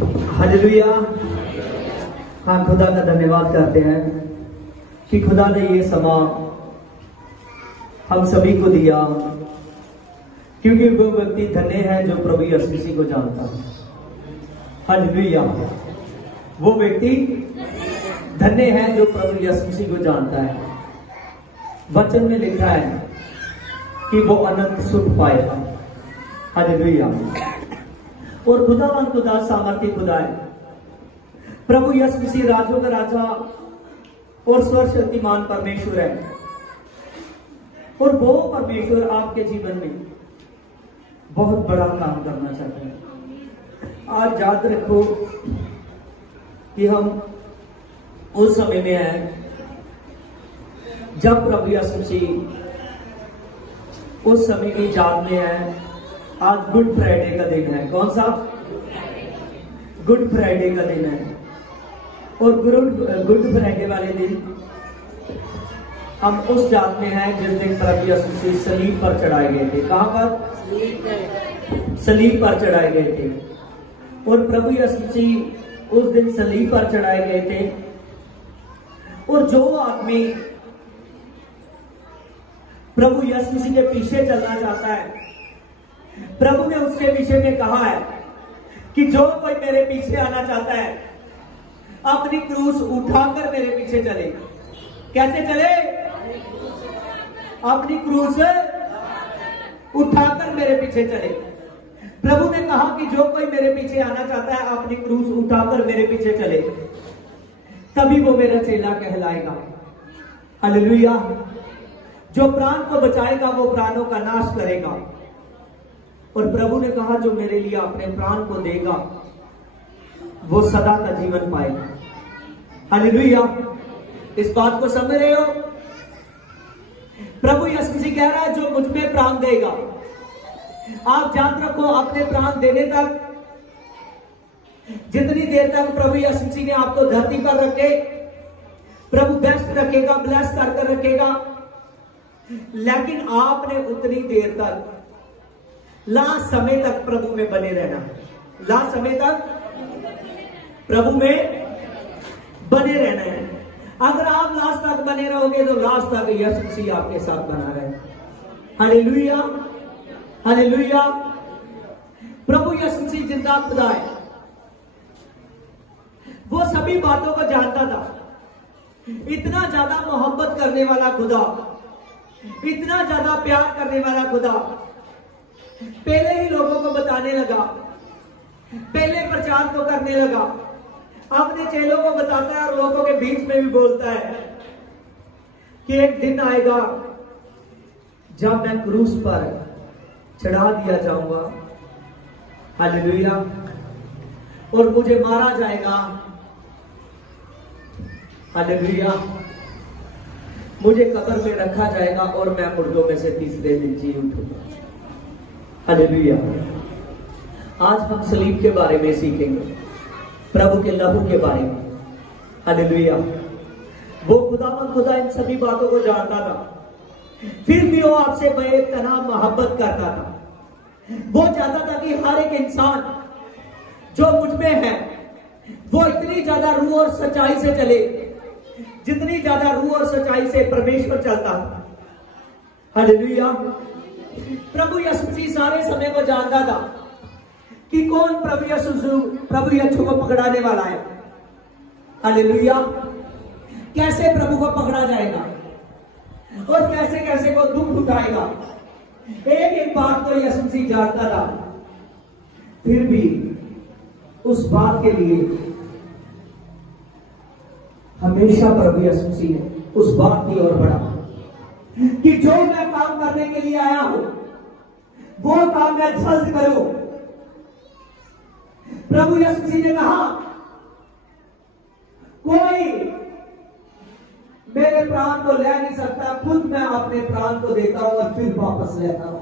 Hallelujah. हाँ, खुदा का धन्यवाद करते हैं कि खुदा ने ये समा हम सभी को दिया, क्योंकि वो व्यक्ति धन्य है जो प्रभु यीशु मसीह को जानता है। हालेलुया। वो व्यक्ति धन्य है जो प्रभु यीशु मसीह को जानता है। वचन में लिखा है कि वो अनंत सुख पाएगा। हालेलुया। और खुदावन खुदा सामर्थ्य खुदा है। प्रभु यीशु मसीह राजों का राजा और सर्वशक्तिमान परमेश्वर है। और वो परमेश्वर आपके जीवन में बहुत बड़ा काम करना चाहते हैं। आज याद रखो कि हम उस समय में हैं जब प्रभु यीशु मसीह उस समय की याद में है। आज गुड फ्राइडे का दिन है। कौन सा? गुड फ्राइडे का दिन है। और गुड फ्राइडे वाले दिन हम उस जात में हैं जिस दिन प्रभु यीशु मसीह सलीब पर चढ़ाए गए थे। कहां पर? सलीब पर चढ़ाए गए थे। और प्रभु यीशु मसीह उस दिन सलीब पर चढ़ाए गए थे। और जो आदमी प्रभु यीशु मसीह के पीछे चलना चाहता है, प्रभु ने उसके विषय में कहा है कि जो कोई मेरे पीछे आना चाहता है अपनी क्रूस उठाकर मेरे पीछे चले। कैसे चले? अपनी क्रूस उठाकर मेरे पीछे चले। प्रभु ने कहा कि जो कोई मेरे पीछे आना चाहता है अपनी क्रूस उठाकर मेरे पीछे चले, तभी वो मेरा चेला कहलाएगा। हालेलुया। जो प्राण को बचाएगा वो प्राणों का नाश करेगा। और प्रभु ने कहा जो मेरे लिए अपने प्राण को देगा वो सदा का जीवन पाएगा। हालेलुया। इस बात को समझ रहे हो? प्रभु यीशु मसीह कह रहा है जो मुझ में प्राण देगा। आप जान रखो, अपने प्राण देने तक, जितनी देर तक प्रभु यीशु मसीह ने आपको धरती पर रखे, प्रभु बेस्ट रखेगा, ब्लेस कर रखेगा। लेकिन आपने उतनी देर तक, लास्ट समय तक प्रभु में बने रहना है। लास्ट समय तक प्रभु में बने रहना है। अगर आप लास्ट तक बने रहोगे तो लास्ट तक यीशु मसीह आपके साथ बना रहे। हालेलुया। हालेलुया। प्रभु यीशु मसीह जिंदा खुदा है। वो सभी बातों को जानता था। इतना ज्यादा मोहब्बत करने वाला खुदा, इतना ज्यादा प्यार करने वाला खुदा पहले ही लोगों को बताने लगा, पहले प्रचार को करने लगा, अपने चेलों को बताता है और लोगों के बीच में भी बोलता है कि एक दिन आएगा जब मैं क्रूस पर चढ़ा दिया जाऊंगा। हालेलुया। और मुझे मारा जाएगा। हालेलुया। मुझे कब्र में रखा जाएगा और मैं मुर्दों में से तीसरे दिन जी उठूंगा। हालेलुया। आज हम सलीब के बारे में सीखेंगे, प्रभु के लहू के बारे में। हालेलुया। वो खुदा इन सभी बातों को जानता था, फिर भी वो आपसे बेतनाम मोहब्बत करता था। वो चाहता था कि हर एक इंसान जो मुझ में है वो इतनी ज्यादा रूह और सच्चाई से चले जितनी ज्यादा रूह और सच्चाई से परमेश्वर चलता था। हालेलुया। प्रभु यीशु मसीह सारे समय को जानता था कि कौन प्रभु यीशु को पकड़ाने वाला है। हालेलुया। कैसे प्रभु को पकड़ा जाएगा और कैसे कैसे को दुख उठाएगा, एक एक बात को यीशु मसीह जानता था। फिर भी उस बात के लिए हमेशा प्रभु यीशु मसीह ने उस बात की ओर बढ़ा कि जो मैं काम करने के लिए आया हूं वो काम मैं जल्द करूं। प्रभु यीशु मसीह ने कहा कोई मेरे प्राण को ले नहीं सकता, खुद मैं अपने प्राण को देता हूं और फिर वापस लेता हूं।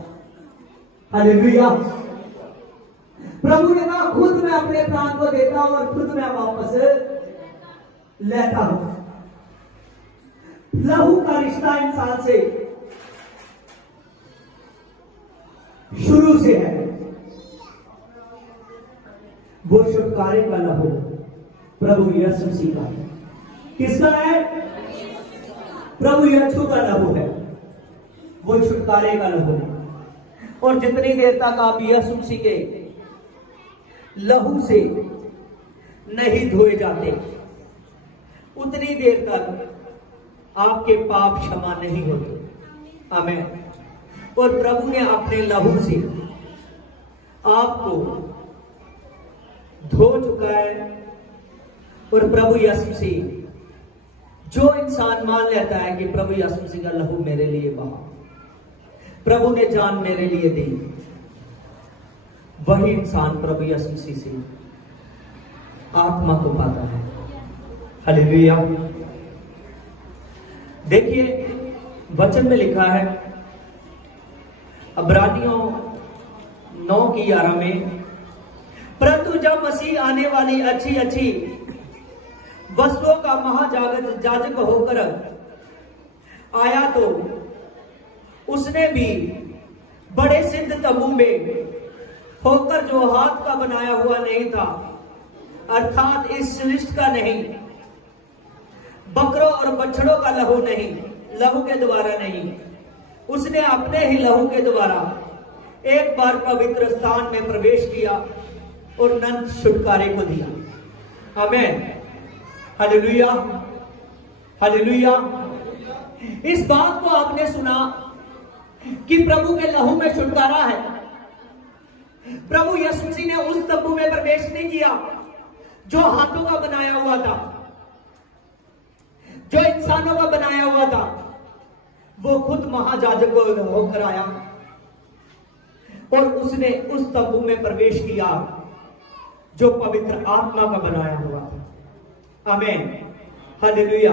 हालेलुया। प्रभु ने कहा खुद मैं अपने प्राण को देता हूं और खुद मैं वापस लेता हूं। लहू का रिश्ता इंसान से शुरू से है। वो छुटकारे का लहू प्रभु यीशु मसीह का है। किसका है? प्रभु यीशु का लहू है, वो छुटकारे का लहू है। और जितनी देर तक आप यीशु मसीह के लहू से नहीं धोए जाते, उतनी देर तक आपके पाप क्षमा नहीं होते। आमीन। और प्रभु ने अपने लहू से आपको धो चुका है। और प्रभु यीशु मसीह, जो इंसान मान लेता है कि प्रभु यीशु मसीह का लहू मेरे लिए बहा, प्रभु ने जान मेरे लिए दी, वही इंसान प्रभु यीशु मसीह से आत्मा को पाता है। हालेलुया। देखिए वचन में लिखा है इब्रानियों 9:11 में, परंतु जब मसीह आने वाली अच्छी अच्छी वस्तुओं का महाजाजक होकर आया तो उसने भी बड़े सिद्ध तंबू में होकर, जो हाथ का बनाया हुआ नहीं था, अर्थात इस सृष्टि का नहीं, बकरों और बछड़ों का लहू नहीं, लहू के द्वारा नहीं, उसने अपने ही लहू के द्वारा एक बार पवित्र स्थान में प्रवेश किया और अनंत छुटकारे को दिया। आमीन। Hallelujah, hallelujah. इस बात को आपने सुना कि प्रभु के लहू में छुटकारा है। प्रभु यीशु मसीह ने उस तंबू में प्रवेश नहीं किया जो हाथों का बनाया हुआ था, जो इंसानों का बनाया हुआ था। वो खुद महायाजक होकर आया और उसने उस तंबू में प्रवेश किया जो पवित्र आत्मा का बनाया हुआ था। आमीन। हालेलुया।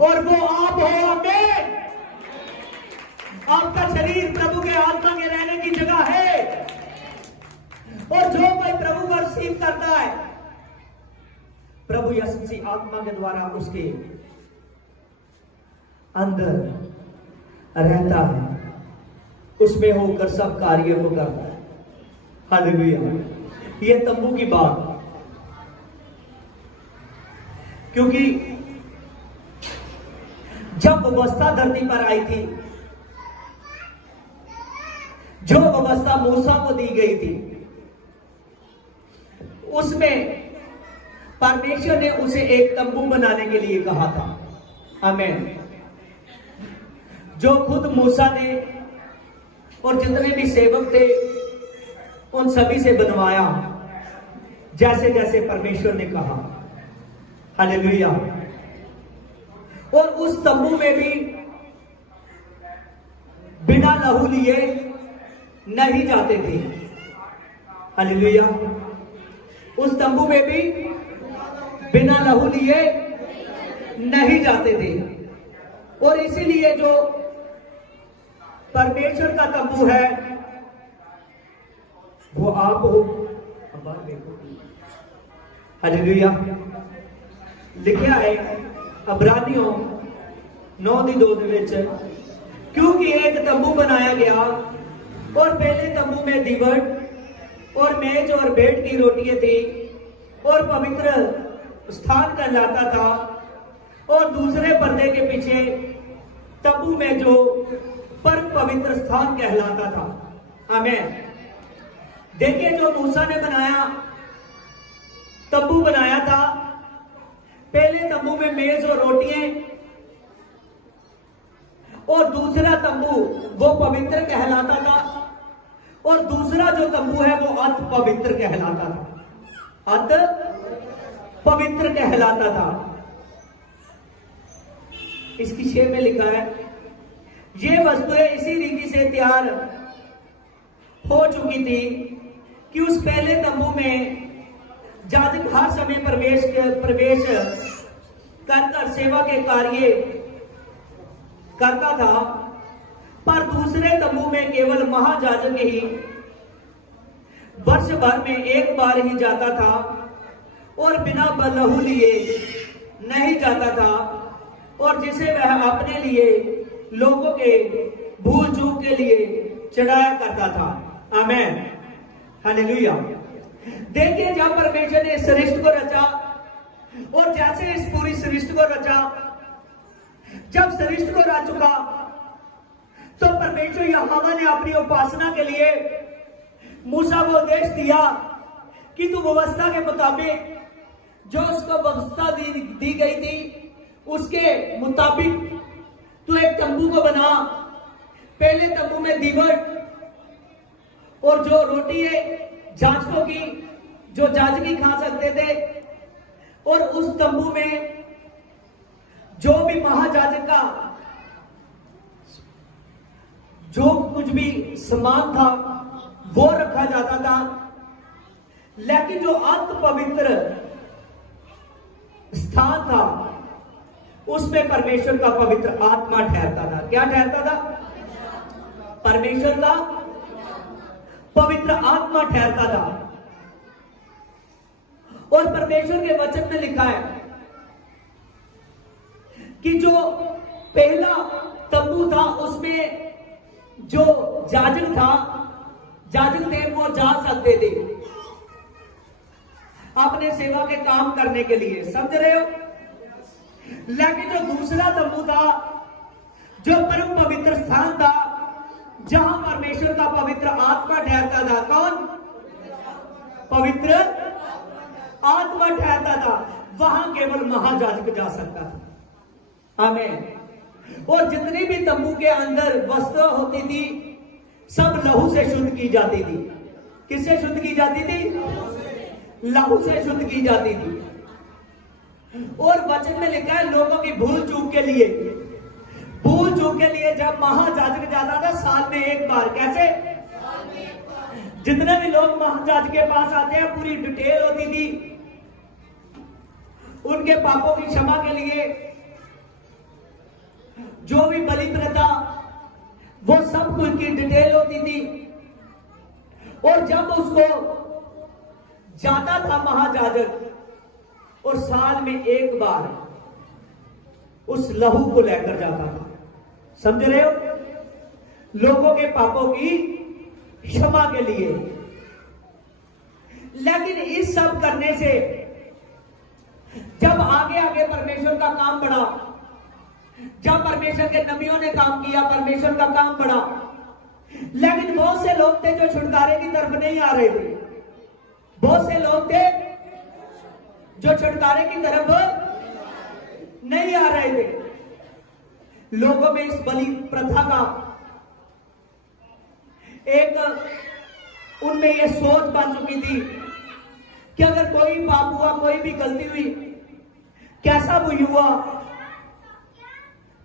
और वो आप हो। आमीन। आपका शरीर प्रभु के आत्मा के रहने की जगह है। और जो कोई प्रभु को रिसीव करता है, प्रभु यीशु मसीह आत्मा के द्वारा उसके अंदर रहता है, उसमें होकर सब कार्य को करता है। हालेलुया। ये तंबू की बात, क्योंकि जब व्यवस्था धरती पर आई थी, जो व्यवस्था मूसा को दी गई थी, उसमें परमेश्वर ने उसे एक तंबू बनाने के लिए कहा था। आमीन। जो खुद मूसा ने और जितने भी सेवक थे उन सभी से बनवाया, जैसे जैसे परमेश्वर ने कहा। हालेलुया। और उस तंबू में भी बिना लहू लिए नहीं जाते थे। हालेलुया। उस तंबू में भी बिना लहू लिए नहीं जाते थे। और इसीलिए जो परमेश्वर का तंबू है वो आप हो। हालेलुया। लिखा है इब्रानियों 9:2 ਵਿੱਚ, क्योंकि एक तंबू बनाया गया और पहले तंबू में दीवट और मेज और भेंट की रोटियां थी और पवित्र स्थान कहलाता था, और दूसरे पर्दे के पीछे तंबू में जो परम पवित्र स्थान कहलाता था। आमीन। देखिए, जो मूसा ने बनाया तंबू बनाया था, पहले तंबू में मेज और रोटियां, और दूसरा तंबू वो पवित्र कहलाता था, और दूसरा जो तंबू है वो अति पवित्र कहलाता था। अति पवित्र कहलाता था। इसकी 6 में लिखा है, ये वस्तुएं इसी रीति से तैयार हो चुकी थी कि उस पहले तंबू में याजक हर समय प्रवेश कर सेवा के कार्य करता था, पर दूसरे तंबू में केवल महायाजक ही वर्ष भर में एक बार ही जाता था और बिना लहू लिए नहीं जाता था, और जिसे वह अपने लिए लोगों के भूल चूक के लिए चढ़ाया करता था। आमीन। हालेलुया। देखिए, जब परमेश्वर ने सृष्टि को रचा और जैसे इस पूरी सृष्टि को रचा, जब सृष्टि को रच चुका तो परमेश्वर यहोवा ने अपनी उपासना के लिए मूसा को आदेश दिया कि तू व्यवस्था के मुताबिक जो उसको व्यवस्था दी गई थी उसके मुताबिक तू एक तंबू को बना। पहले तंबू में दीवट और जो रोटी है जाजकों की, जो जाजकी खा सकते थे, और उस तंबू में जो भी महाजाजक का जो कुछ भी सामान था वो रखा जाता था। लेकिन जो अति पवित्र स्थान था उसमें परमेश्वर का पवित्र आत्मा ठहरता था। क्या ठहरता था? परमेश्वर का पवित्र आत्मा ठहरता था। और परमेश्वर के वचन में लिखा है कि जो पहला तंबू था उसमें जो जाजक थे वो जा सकते थे अपने सेवा के काम करने के लिए, समझ रहे हो। लेकिन जो दूसरा तंबू था, जो परम पवित्र स्थान था, जहां परमेश्वर का पवित्र आत्मा ठहरता था, कौन? पवित्र आत्मा ठहरता था, वहां केवल महायाजक जा सकता था। आमीन। और जितनी भी तंबू के अंदर वस्तु होती थी सब लहू से शुद्ध की जाती थी। किससे शुद्ध की जाती थी? लहू से शुद्ध की जाती थी। और वचन में लिखा है लोगों की भूल चूक के लिए जब महायाजक जाता था साल में एक बार। कैसे? जितने भी लोग महायाजक के पास आते हैं पूरी डिटेल होती थी उनके पापों की क्षमा के लिए। जो भी बलि प्रथा वो सब कुछ की डिटेल होती थी। और जब उसको जाता था महायाजक और साल में एक बार उस लहू को लेकर जाता था, समझ रहे हो, लोगों के पापों की क्षमा के लिए। लेकिन इस सब करने से जब आगे आगे परमेश्वर का काम बढ़ा, जब परमेश्वर के नबियों ने काम किया, परमेश्वर का काम बढ़ा, लेकिन बहुत से लोग थे जो छुटकारे की तरफ नहीं आ रहे थे। बहुत से लोग थे जो छुटकारे की तरफ नहीं आ रहे थे। लोगों में इस बलि प्रथा का एक उनमें यह सोच बन चुकी थी कि अगर कोई पाप हुआ, कोई भी गलती हुई, कैसा भी हुआ,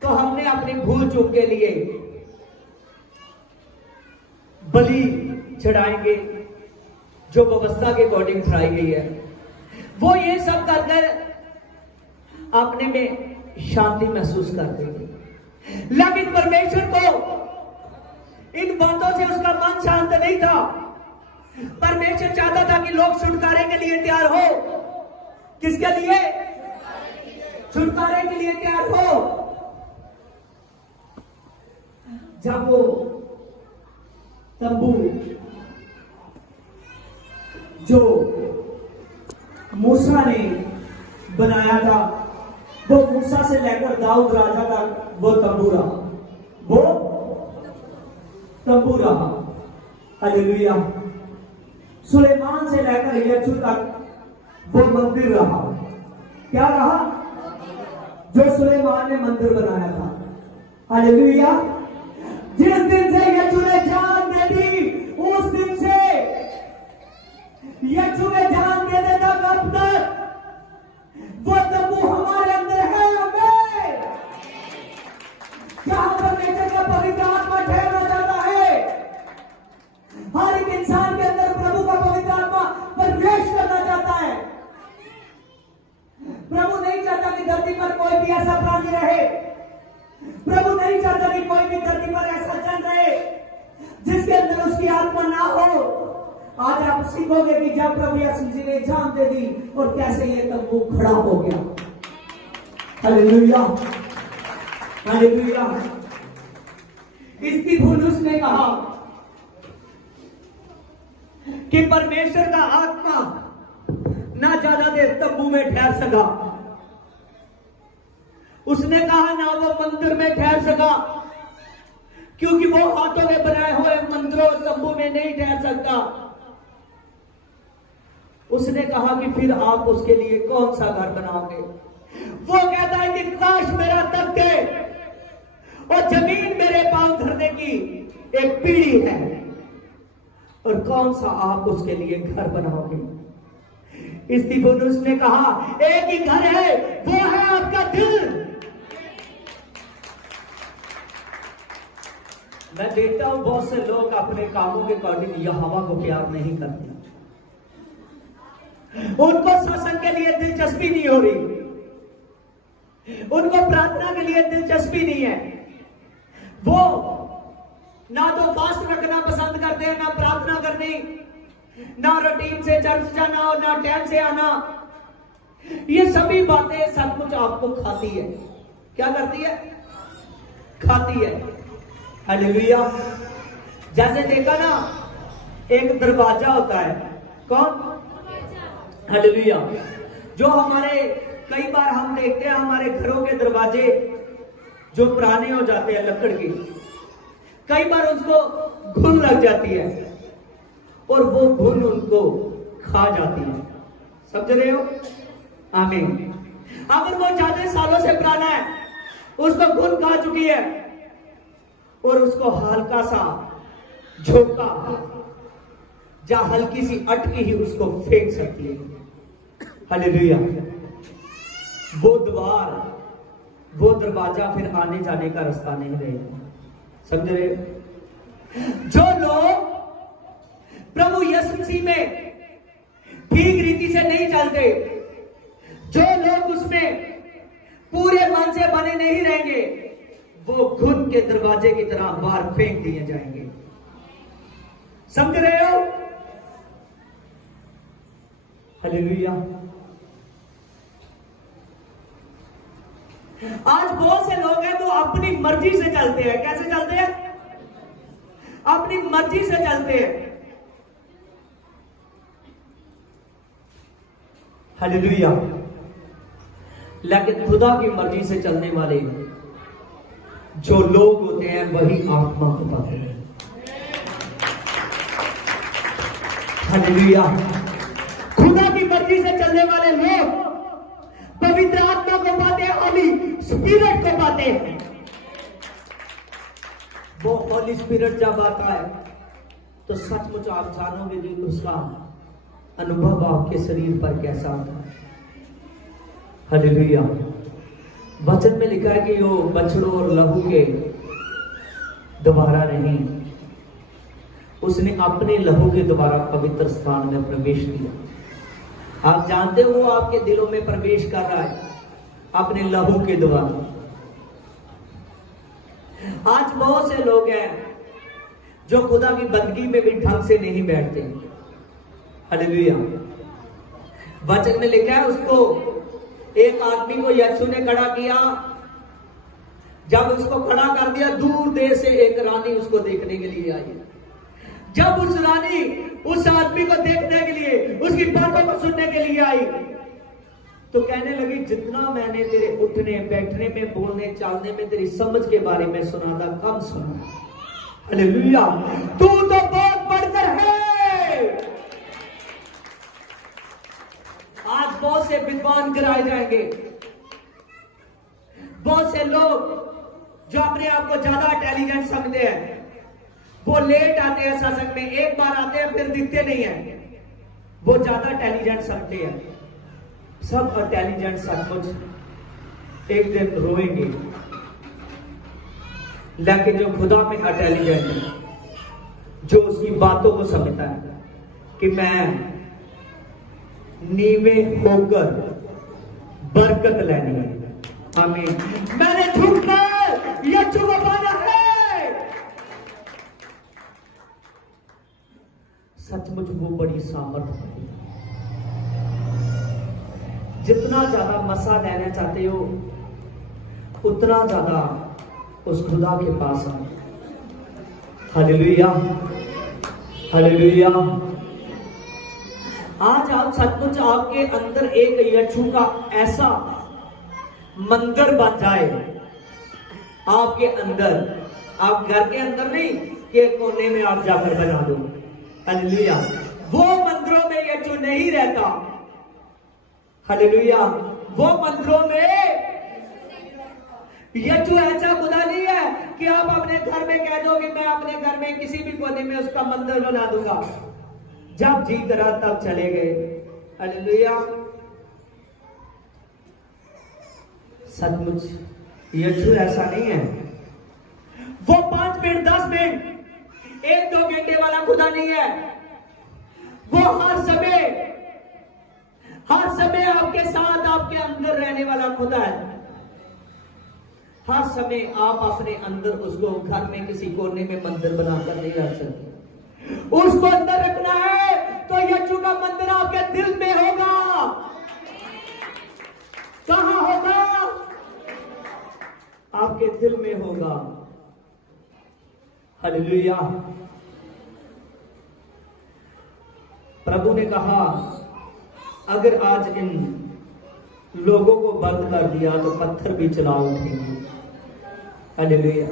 तो हमने अपनी भूल चूक के लिए बलि चढ़ाएंगे जो व्यवस्था के अकॉर्डिंग ठहराई गई है। वो ये सब कर अपने में शांति महसूस करते थे। लेकिन परमेश्वर को इन बातों से उसका मन शांत नहीं था। परमेश्वर चाहता था कि लोग छुटकारे के लिए तैयार हो। किसके लिए? छुटकारे के लिए तैयार हो। जब वो तंबू जो मूसा ने बनाया था वो मूसा से लेकर दाऊद राजा तक वो तंबू रहा। हालेलुया। सुलेमान से लेकर यीशु तक वो मंदिर रहा। क्या रहा? जो सुलेमान ने मंदिर बनाया था। हालेलुया। जिस दिन से यीशु ने जान दे दी उस दिन से यीशु ने जान दे देता कब तक? वो तंबू हमारे अंदर है। हमें जहां परमेश्वर का पवित्र आत्मा ठहरना चाहता है, हर एक इंसान के अंदर प्रभु का पवित्र आत्मा प्रवेश करना चाहता है। प्रभु नहीं चाहता कि धरती पर कोई भी ऐसा प्राणी रहे। प्रभु नहीं चाहता कि कोई भी धरती पर ऐसा जन रहे जिसके अंदर उसकी आत्मा ना हो। आज आप सीखोगे कि जब प्रभु यीशु मसीह ने जान दे दी और कैसे ये तंबू खड़ा हो गया। Hallelujah, hallelujah. स्तिफनुस ने कहा कि परमेश्वर का आत्मा ना ज्यादा देर तंबू में ठहर सका। उसने कहा ना वो मंदिर में ठहर सका, क्योंकि वो हाथों में बनाए हुए मंदिरों तंबू में नहीं ठहर सकता। उसने कहा कि फिर आप उसके लिए कौन सा घर बनाओगे? वो कहता है कि काश मेरा तख्त है और जमीन मेरे पांव धरने की एक पीढ़ी है, और कौन सा आप उसके लिए घर बनाओगे? स्तिफनुस ने कहा एक ही घर है, वो है आपका दिल। मैं देखता हूं बहुत से लोग अपने कामों के अकॉर्डिंग यहोवा को प्यार नहीं करते। उनको सत्संग के लिए दिलचस्पी नहीं हो रही, उनको प्रार्थना के लिए दिलचस्पी नहीं है। वो ना तो फास्ट रखना पसंद करते हैं, ना प्रार्थना करनी, ना रूटीन से चर्च जाना और ना टाइम से आना। ये सभी बातें सब कुछ आपको खाती है। क्या करती है? खाती है। हालेलुया। जैसे देखा ना, एक दरवाजा होता है। कौन? हालेलुया। जो हमारे कई बार हम देखते हैं हमारे घरों के दरवाजे जो पुराने हो जाते हैं लकड़ के, कई बार उसको घुन लग जाती है और वो घुन उनको खा जाती है। समझ रहे हो? आमीन। अगर वो ज्यादा सालों से पुराना है, उसको घुन खा चुकी है और उसको हल्का सा झोंका या हल्की सी अटकी ही उसको फेंक सकती है। हालेलुया। वो द्वार, वो दरवाजा फिर आने जाने का रास्ता नहीं रहेगा। समझ रहे? जो लोग प्रभु यीशु मसीह में ठीक रीति से नहीं चलते, जो लोग उसमें पूरे मन से बने नहीं रहेंगे, वो घुन के दरवाजे की तरह बाहर फेंक दिए जाएंगे। समझ रहे हो? हालेलुया। आज बहुत से लोग हैं तो अपनी मर्जी से चलते हैं। कैसे चलते हैं? अपनी मर्जी से चलते हैं। हालेलुया। लेकिन खुदा की मर्जी से चलने वाले जो लोग होते हैं वही आत्मा को पाते हैं। हालेलुया। खुदा की मर्जी से चलने वाले लोग पवित्र आत्मा को पाते हैं, होली स्पिरिट को पाते हैं। वो होली स्पिरिट जब आता है तो सचमुच आप जानोगे कि उसका अनुभव आपके शरीर पर कैसा होता है। हालेलुया। वचन में लिखा है कि वो बछड़ों और लहू के द्वारा नहीं, उसने अपने लहू के द्वारा पवित्र स्थान में प्रवेश किया। आप जानते हो वो आपके दिलों में प्रवेश कर रहा है अपने लहू के द्वारा। आज बहुत से लोग हैं जो खुदा की बंदगी में भी ढंग से नहीं बैठते। हालेलुया। वचन में लिखा है उसको एक आदमी को यीशु ने खड़ा किया। जब उसको खड़ा कर दिया, दूर देश से एक रानी उसको देखने के लिए आई। जब उस रानी उस आदमी को देखने के लिए, उसकी बातों को सुनने के लिए आई, तो कहने लगी जितना मैंने तेरे उठने बैठने में, बोलने चालने में, तेरी समझ के बारे में सुना था, कम सुना। हालेलुया। तू तो बहुत बढ़कर है। आज बहुत से विद्वान गिराए जाएंगे। बहुत से लोग जो अपने आप को ज्यादा इंटेलिजेंट समझते हैं, वो लेट आते हैं सत्संग में, एक बार आते हैं फिर दिखते नहीं है। वो ज्यादा इंटेलिजेंट समझते हैं। सब इंटेलिजेंट सचमुच एक दिन रोएंगे, लेकिन जो खुदा में इंटेलिजेंट है, जो उसकी बातों को समझता है कि मैं नीवे होकर बरकत लेनी है। आमीन। मैंने झुककर यीशु को पाना है। सचमुच वो बड़ी सामर्थ है। जितना ज्यादा मसा लेना चाहते हो, उतना ज्यादा उस खुदा के पास आओ। हालेलुया। हालेलुया। आज आप सचमुच आपके अंदर एक यीशु का ऐसा मंदिर बन जाए आपके अंदर, आप घर के अंदर नहीं कि कोने में आप जाकर बना दो। हालेलुया। वो मंदिरों में यीशु नहीं रहता। हालेलुया। वो मंदिरों में यीशु ऐसा खुदा नहीं है कि आप अपने घर में कह दो कि मैं अपने घर में किसी भी कोने में उसका मंदिर बना दूंगा। जब जी करा तब चले गए। हालेलुया। सचमुच यीशु ऐसा नहीं है। वो 5 मिनट 10 मिनट 1-2 घंटे वाला खुदा नहीं है। वो हर समय आपके साथ आपके अंदर रहने वाला खुदा है। हर समय आप अपने अंदर उसको घर में किसी कोने में मंदिर बनाकर नहीं रख सकते। उसको अंदर रखना है तो यीशु का मंदिर आपके दिल में होगा। कहां होगा? आपके दिल में होगा। हालेलुया। प्रभु ने कहा अगर आज इन लोगों को बंद कर दिया तो पत्थर भी चला उठेंगे। हालेलुया।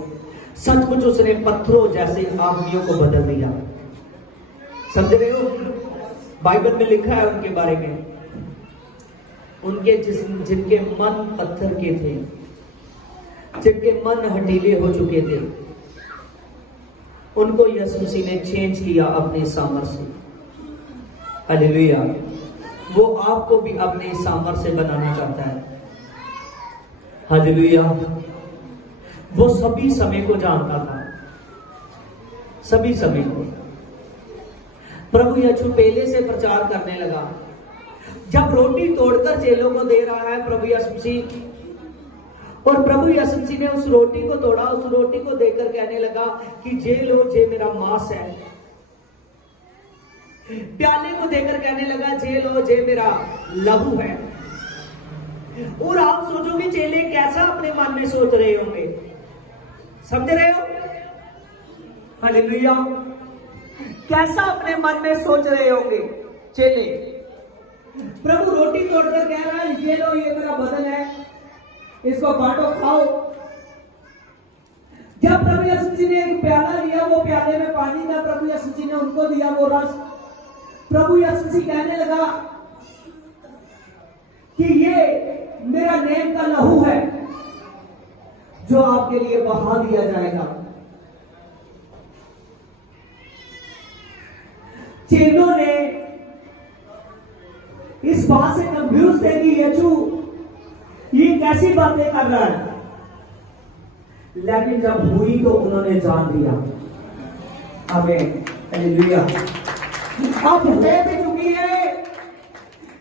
सचमुच उसने पत्थरों जैसे आदमियों को बदल दिया। समझ रहे हो? बाइबल में लिखा है उनके बारे में, उनके जिनके मन पत्थर के थे, जिनके मन हठीले हो चुके थे, उनको यीशु मसीह ने चेंज किया अपने सामर्थ्य से। हालेलुया। वो आपको भी अपने सामर्थ्य से बनाना चाहता है। हालेलुया। वो सभी समय को जानता था, सभी समय को। प्रभु यीशु पहले से प्रचार करने लगा। जब रोटी तोड़कर चेलों को दे रहा है प्रभु यीशु मसीह, और प्रभु यीशु मसीह ने उस रोटी को तोड़ा, उस रोटी को देकर कहने लगा कि जे लो, जे मेरा मांस है। प्याले को देकर कहने लगा जे लो, जे मेरा लहू है। और आप सोचोगे चेले कैसा अपने मन में सोच रहे होंगे? समझ रहे हो? हालेलुया। कैसा अपने मन में सोच रहे होंगे चेले? प्रभु रोटी तोड़कर कह रहा है ये लो, ये मेरा बदन है, इसको बांटो, खाओ। जब प्रभु यीशु मसीह ने एक प्याला लिया, वो प्याले में पानी था, प्रभु यीशु मसीह ने उनको दिया वो रस। प्रभु यीशु मसीह कहने लगा कि ये मेरा नेम का लहू है जो आपके लिए बहा दिया जाएगा। चेलों ने इस बात से कंफ्यूज थे कि यीशु ये कैसी बातें कर रहा है, लेकिन जब हुई तो उन्होंने जान लिया। आमीन। हालेलुया। अब हो भी चुकी है,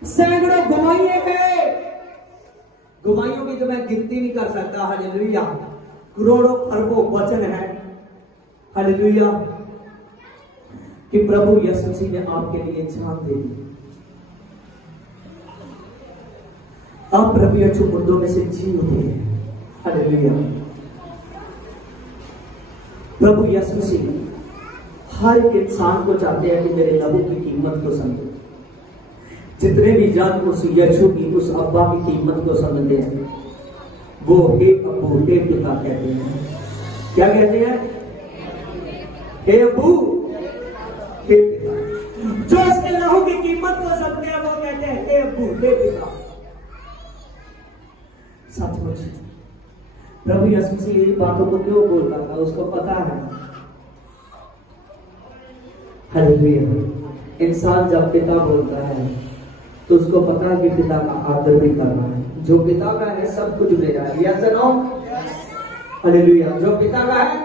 सैकड़ों गवाहियां हैं, गवाहियों की तो मैं गिनती नहीं कर सकता। हालेलुया। करोड़ों खरबों वचन है। हालेलुया। कि प्रभु यीशु मसीह ने आपके लिए जान दे दी। अब प्रभु यीशु मुर्दों में से जी उठे हैं। हालेलुया। प्रभु यीशु मसीह हर एक इंसान को चाहते हैं कि मेरे लहू की कीमत को समझो। जितने भी जन उस यीशु की, उस अब्बा की कीमत को समझते हैं, वो हे अब्बू, हे पिता कहते हैं। क्या कहते हैं? हे अब्बू, हे पिता। जो उसके लहू की कीमत को समझते हैं वो कहते हैं हे अब्बू, हे पिता। सचमुच प्रभु यीशु मसीह इन बातों को क्यों बोलता था? उसको पता है। हालेलुया। इंसान जब पिता बोलता है तो उसको पता है कि पिता का आदर भी करना है। जो पिता का है सब कुछ मेरा है। यस और नो? हालेलुया। जो पिता का है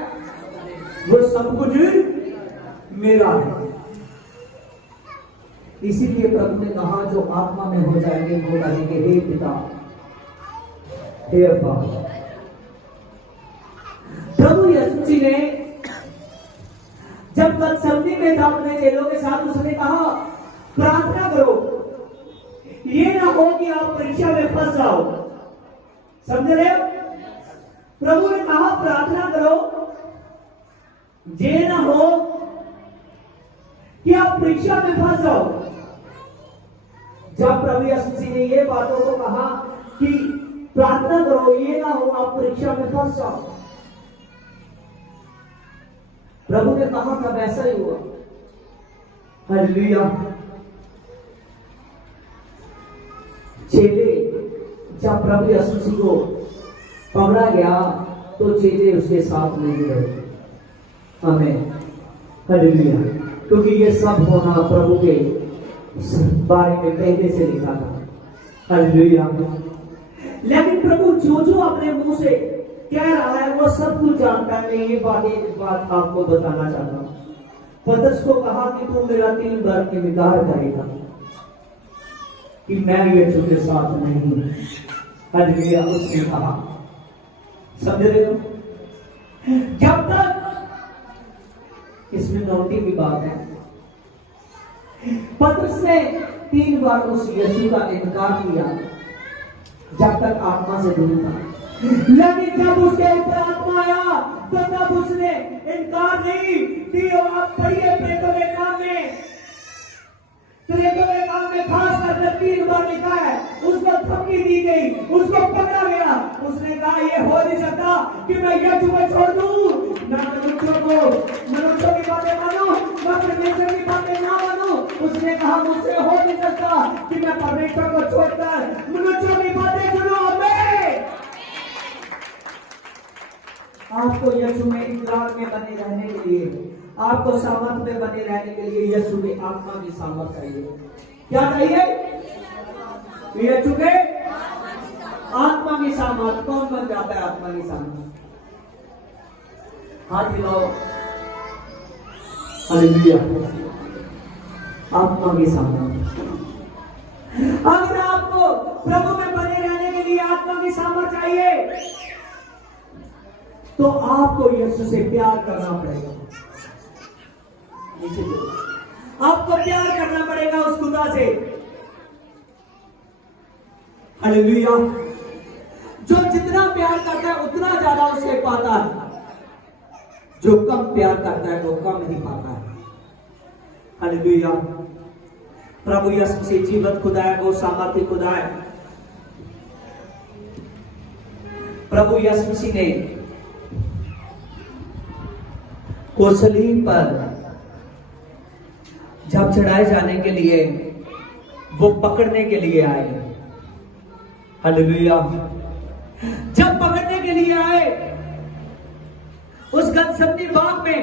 वो सब कुछ मेरा है। इसीलिए प्रभु ने कहा जो आत्मा में हो जाएंगे वो कहेंगे हे पिता, हे अब्बा। प्रभु यीशु मसीह ने जब गतसमनी में था अपने चेलों के साथ, उसने कहा प्रार्थना करो, ये ना हो कि आप परीक्षा में फंस जाओ। समझ रहे हो? प्रभु ने कहा प्रार्थना करो, ये ना हो कि आप परीक्षा में फंस जाओ। जब प्रभु यीशु मसीह ने ये बातों को कहा कि प्रार्थना करो, ये ना हो आप परीक्षा में फंस जाओ, प्रभु ने कहा था वैसा ही हुआ। हालेलुया। चेले जब प्रभु यीशु मसीह को पकड़ा गया तो चेले उसके साथ नहीं रहे। आमीन। हालेलुया। क्योंकि ये सब होना प्रभु के बारे में पहले से लिखा था। हालेलुया। लेकिन प्रभु जो जो अपने मुंह से कह रहा है वो सब कुछ जानता है। मैं ये बात आपको बताना चाहता हूं। पतरस को कहा कि तू मेरा 3 बार इनकार करेगा कि मैं यीशु के साथ नहीं हूं। हालेलुया। उसने कहा, समझ रहे हो, जब तक, इसमें नोटी की बात है, पतरस ने 3 बार उस यीशु का इनकार किया जब तक आत्मा से दूर था। लेकिन जब उसके ऊपर आत्मा आया तो तब उसने इनकार नहीं की। आप पढ़िए प्रेरितों काम में, प्रेरितों काम में खास कर 3 बार लिखा है, उसको धमकी दी गई, उसको पकड़ा गया। उसने कहा ये हो नहीं सकता कि मैं यीशु को छोड़ दूं, मैं मनुष्यों की बातें मानूं, मैं परमेश्वर की बातें ना मानूं। उसने कहा मुझसे हो नहीं सकता कि मैं परमेश्वर को छोड़कर मनुष्यों की बातें सुनूं। आपको यीशु में इकरार में बने रहने के लिए, आपको सामर्थ में बने रहने के लिए यीशु की आत्मा की सामर्थ चाहिए। क्या चाहिए? यीशु के आत्मा की सामर्थ। कौन बन जाता है आत्मा की सामर्थ? हाथ हिलाओ। हालेलुया। आत्मा की सामर्थ। अगर आपको प्रभु में बने रहने के लिए आत्मा की सामर्थ चाहिए तो आपको यीशु से प्यार करना पड़ेगा। आपको प्यार करना पड़ेगा उस खुदा से। हालेलुया। जो जितना प्यार करता है उतना ज्यादा उसे पाता है, जो कम प्यार करता है वो कम ही पाता है। हालेलुया। प्रभु यीशु से जीवित खुदा है, वो सामर्थ्य खुदा है। प्रभु यीशु मसीह ने को सलीब पर जब चढ़ाए जाने के लिए वो पकड़ने के लिए आए। हालेलुया। जब पकड़ने के लिए आए उस गतसमनी बाग में,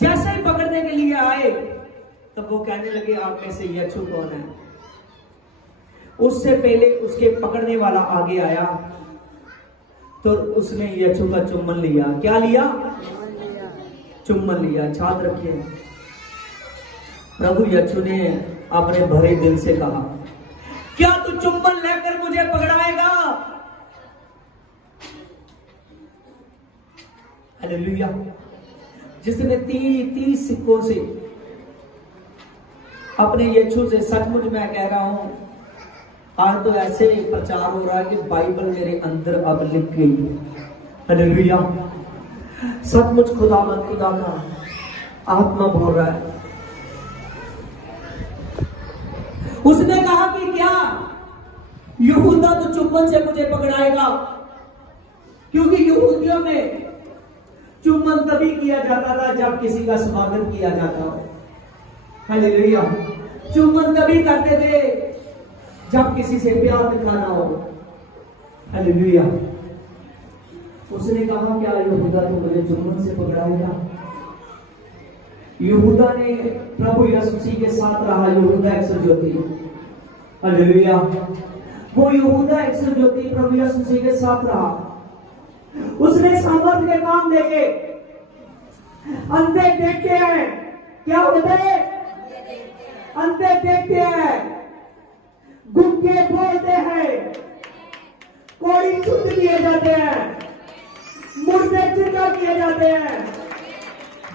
जैसे ही पकड़ने के लिए आए तब वो कहने लगे आप में से यीशु कौन है। उससे पहले उसके पकड़ने वाला आगे आया तो उसने यीशु का चुम्बन लिया। क्या लिया? चुम्बन लिया। याद रखिए, प्रभु यीशु ने अपने भरे दिल से कहा, क्या तू चुम्बन लेकर मुझे पकड़ाएगा? हालेलुया। जिसने 30 सिक्कों से अपने यीशु से, सचमुच मैं कह रहा हूं, आज तो ऐसे प्रचार हो रहा है कि बाइबल मेरे अंदर अब लिख गई। हालेलुया। सचमुच खुदा का आत्मा बोल रहा है। उसने कहा कि क्या यहूदा तो चुम्बन से मुझे पकड़ाएगा? क्योंकि यहूदियों में चुम्बन तभी किया जाता था जब किसी का स्वागत किया जाता हो। हालेलुया। चुम्बन तभी करते थे जब किसी से प्यार दिखाना हो। हालेलुया। उसने कहा क्या यहूदा तो मुझे चुम्बन से पकड़ाएगा? यहूदा ने प्रभु यीशु मसीह के साथ रहा। यहूदा इस्करियोती। हालेलुया। वो यहूदा इस्करियोती प्रभु यीशु मसीह के साथ रहा। उसने सामर्थ के काम देखे। अंधे देखते हैं, क्या होते हैं? अंधे देखते हैं, गुंगे बोलते हैं, कोड़ी शुद्ध किए जाते हैं, मुर्दे जिंदा किए जाते हैं।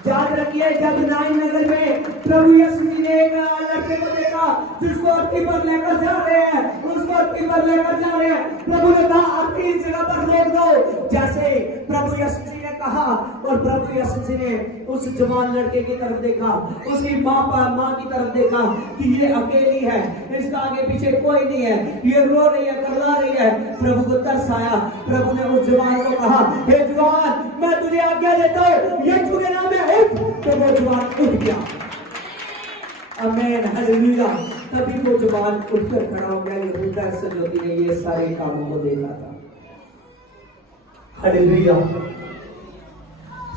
याद रखिए, जब नाइन नगर में प्रभु यीशु ने एक लड़के को देखा जिसको अर्थी पर लेकर जा रहे हैं, उसको अर्थी पर लेकर जा रहे हैं, प्रभु ने कहा अर्थी इस जगह पर रोक दो। जैसे प्रभु यीशु ने कहा और प्रभु यीशु मसीह ने उस जवान लड़के की तरफ देखा, उसकी माँ की तरफ देखा कि ये अकेली है, इसका आगे पीछे कोई नहीं है, ये रो रही है, करला रही है। प्रभु को तरस आया। प्रभु ने उस जवान को कहा, हे जवान, मैं तुझे आज्ञा देता हूँ, यीशु के नाम में उठ। तो वो जवान उठ गया। आमीन, हालेलुया। तभी वो जवान उठकर खड़ा हो गया। यहूदा इस्करियोती ने ये सारे कामों को देखा था। हालेलुया।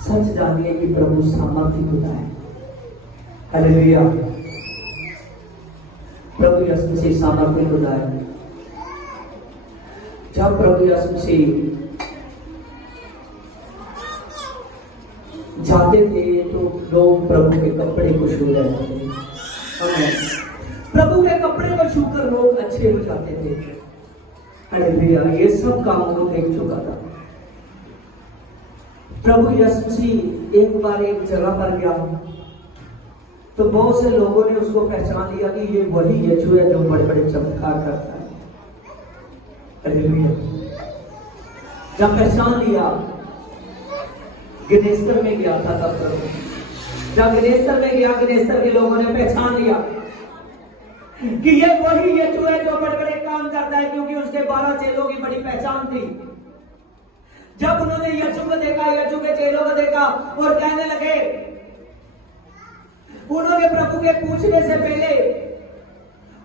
सच जानिए कि प्रभु सामर्थ्य खुदा है। हालेलुया। प्रभु यीशु मसीह सामर्थ्य खुदा है। जब प्रभु यीशु मसीह जाते थे तो लोग प्रभु के कपड़े को छू लेते थे। प्रभु के कपड़े को छूकर लोग अच्छे हो जाते थे। हालेलुया। ये सब काम वो देख चुका था। प्रभु यीशु मसीह एक बार एक जगह पर गया तो बहुत से लोगों ने उसको पहचान लिया कि ये वही यीशु है जो बड़े बड़े चमत्कार करता है। हालेलुया। जब पहचान लिया, गनेस्तर में गया था तब प्रभु, जब गनेस्तर में गया, गनेस्तर के लोगों ने पहचान लिया कि ये वही यीशु है जो बड़े बड़े काम करता है, क्योंकि उसके 12 चेलों की बड़ी पहचान थी। जब उन्होंने यीशु को देखा, यीशु के चेलों को देखा और कहने लगे, उन्होंने प्रभु के पूछने से पहले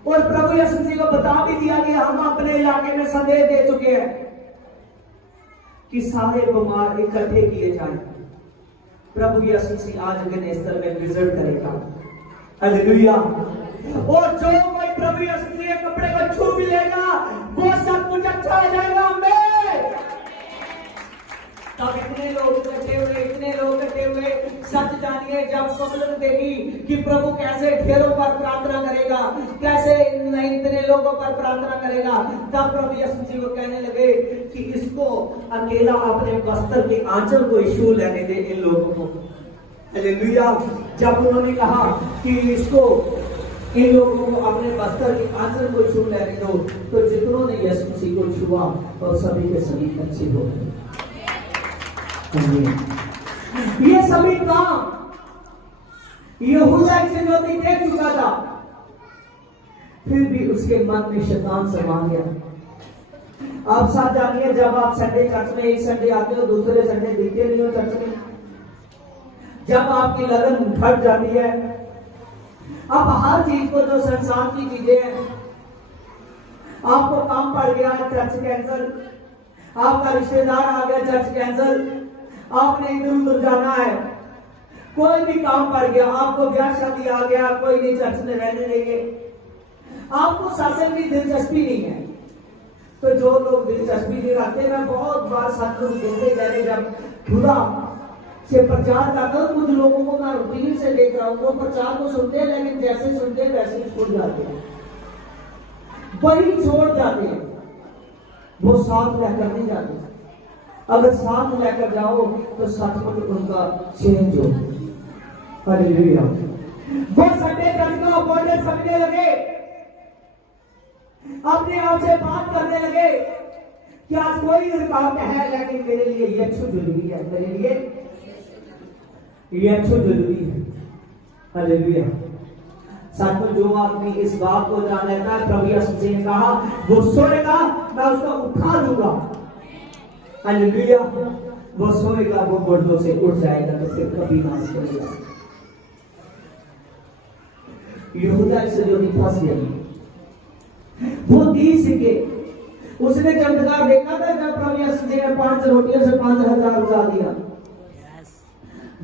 और प्रभु यीशु मसीह को बता भी दिया कि हम अपने इलाके में संदेश दे चुके हैं कि सारे बीमार इकट्ठे किए जाएं। प्रभु यीशु मसीह आज गनेस्तर में विजिट करेगा। हालेलुया। और जो कोई प्रभु यीशु मसीह के कपड़े को छू भी लेगा वो सब कुछ अच्छा हो जाएगा। तब इतने लोग इकट्ठे हुए। सच जानिए, जब पब्लिक देखी कि प्रभु कैसे ढेरों पर प्रार्थना करेगा, कैसे इतने लोगों पर प्रार्थना करेगा, तब प्रभु यीशु मसीह को कहने लगे कि इसको अकेला अपने वस्त्र के आंचल को छू लेने दे इन लोगों को। हालेलुया। जब उन्होंने कहा कि इसको इन लोगों को अपने वस्त्र के आंचल को छू लेने दो, तो जितनों ने यीशु मसीह को छुआ और सभी के सभी अच्छे हो गए। ये सभी काम यहूदा इस्करियोती देख चुका था, फिर भी उसके मन में शैतान समा गया। आप साथ जानिए, जब आप संडे चर्च में एक संडे आते हो, दूसरे संडे दिखते नहीं हो चर्च में, जब आपकी लगन घट जाती है, अब हर चीज को जो संसार की चीजें हैं, आपको काम पड़ गया, चर्च कैंसल, आपका रिश्तेदार आ गया, चर्च कैंसल, आपने इधर उधर जाना है, कोई भी काम पड़ गया, आपको ब्याह शादी आ गया, कोई नहीं चर्च में रहने देंगे, आपको सत्संग की दिलचस्पी नहीं है। तो जो लोग दिलचस्पी नहीं रखते, मैं बहुत बार सत्संग देखते गए, जब खुदा से प्रचार करता हूं, कुछ लोगों को मैं रूटीन से देख रहा हूं, वो प्रचार को सुनते हैं, लेकिन जैसे सुनते हैं वैसे ही छूट जाते हैं, वही छोड़ जाते हैं, वो साथ लेकर नहीं जाते। अगर साथ लेकर जाओ तो सचमुच उनका चेंज हो। हालेलुया। वो संडे चर्च का अपॉइंटमेंट समझने लगे, अपने आप से बात करने लगे कि आज कोई रुकावट है, लेकिन मेरे लिए यीशु जरूरी है, मेरे लिए यीशु जरूरी है। हालेलुया। सचमुच जो आदमी इस बात को जान लेता है, प्रभु यीशु मसीह ने कहा वो सोएगा मैं उसको उठा लूंगा। हालेलुया। वो सोएगा, वो मुर्दों से उठ जाएगा, तो फिर कभी ना सोएगा। यहूदा इस्करियोती फंस गया। वो 30 सिक्के उसने चमत्कार देखा था, जब प्रभु यीशु मसीह ने 5 रोटियों से 5000 उठा दिया,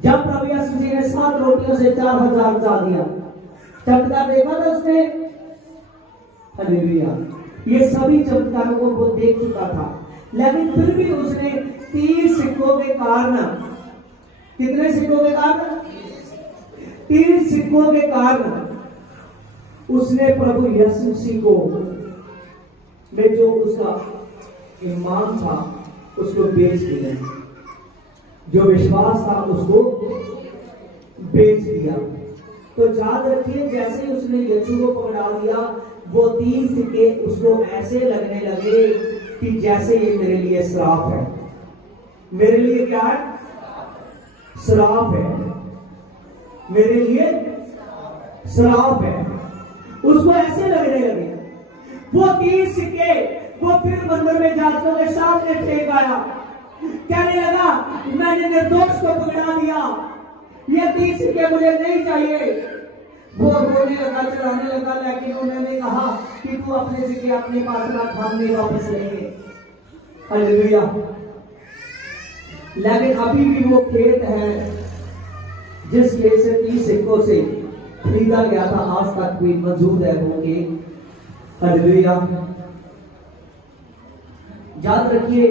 जब प्रभु यीशु मसीह ने 7 रोटियों से 4000 उठा दिया, चमत्कार देखा था उसने। हालेलुया। ये सभी चमत्कारों को वो देख चुका था, लेकिन फिर भी उसने 30 सिक्कों के कारण, कितने सिक्कों के कारण? 30 सिक्कों के कारण उसने प्रभु यीशु मसीह को में जो उसका ईमान था उसको बेच दिया, जो विश्वास था उसको बेच दिया। तो याद रखिए, जैसे उसने यीशु को पकड़ा दिया, वो 30 सिक्के उसको ऐसे लगने लगे कि जैसे ये मेरे लिए श्राप है। मेरे लिए क्या है? श्राप है, मेरे लिए श्राप है। उसको ऐसे लगने लगे। वो 30 सिक्के वो फिर मंदिर में जातकों के सामने फेंक आया। कहने लगा मैंने निर्दोष को पकड़ा दिया, ये 30 सिक्के मुझे नहीं चाहिए। वो रोने लगा, चढ़ाने लगा, लेकिन उन्होंने कहा कि तू अपने सिक्के अपने पास रख, हम नहीं वापस लेंगे। हालेलुया। लेकिन अभी भी वो खेत है जिस खेत से 30 सिक्कों से खरीदा गया था, आज तक भी मौजूद है वो खेत। हालेलुया। याद रखिए,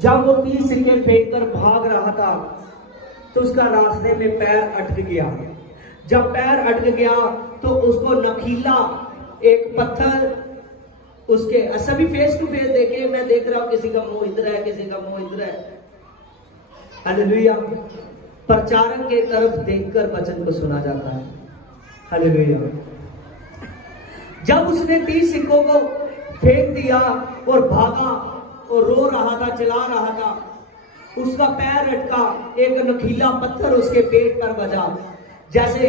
जब वो 30 सिक्के फेंक कर भाग रहा था तो उसका रास्ते में पैर अटक गया। जब पैर अटक गया तो उसको नखीला एक पत्थर उसके, सभी फेस टू फेस देखे, मैं देख रहा हूं किसी का मुंह इधर है, किसी का मुंह इधर है। हालेलुया। प्रचारक के तरफ देखकर वचन को सुना जाता है। हालेलुया। जब उसने 30 सिक्कों को फेंक दिया और भागा और रो रहा था, चिल्ला रहा था, उसका पैर अटका, एक नखीला पत्थर उसके पेट पर बजा। जैसे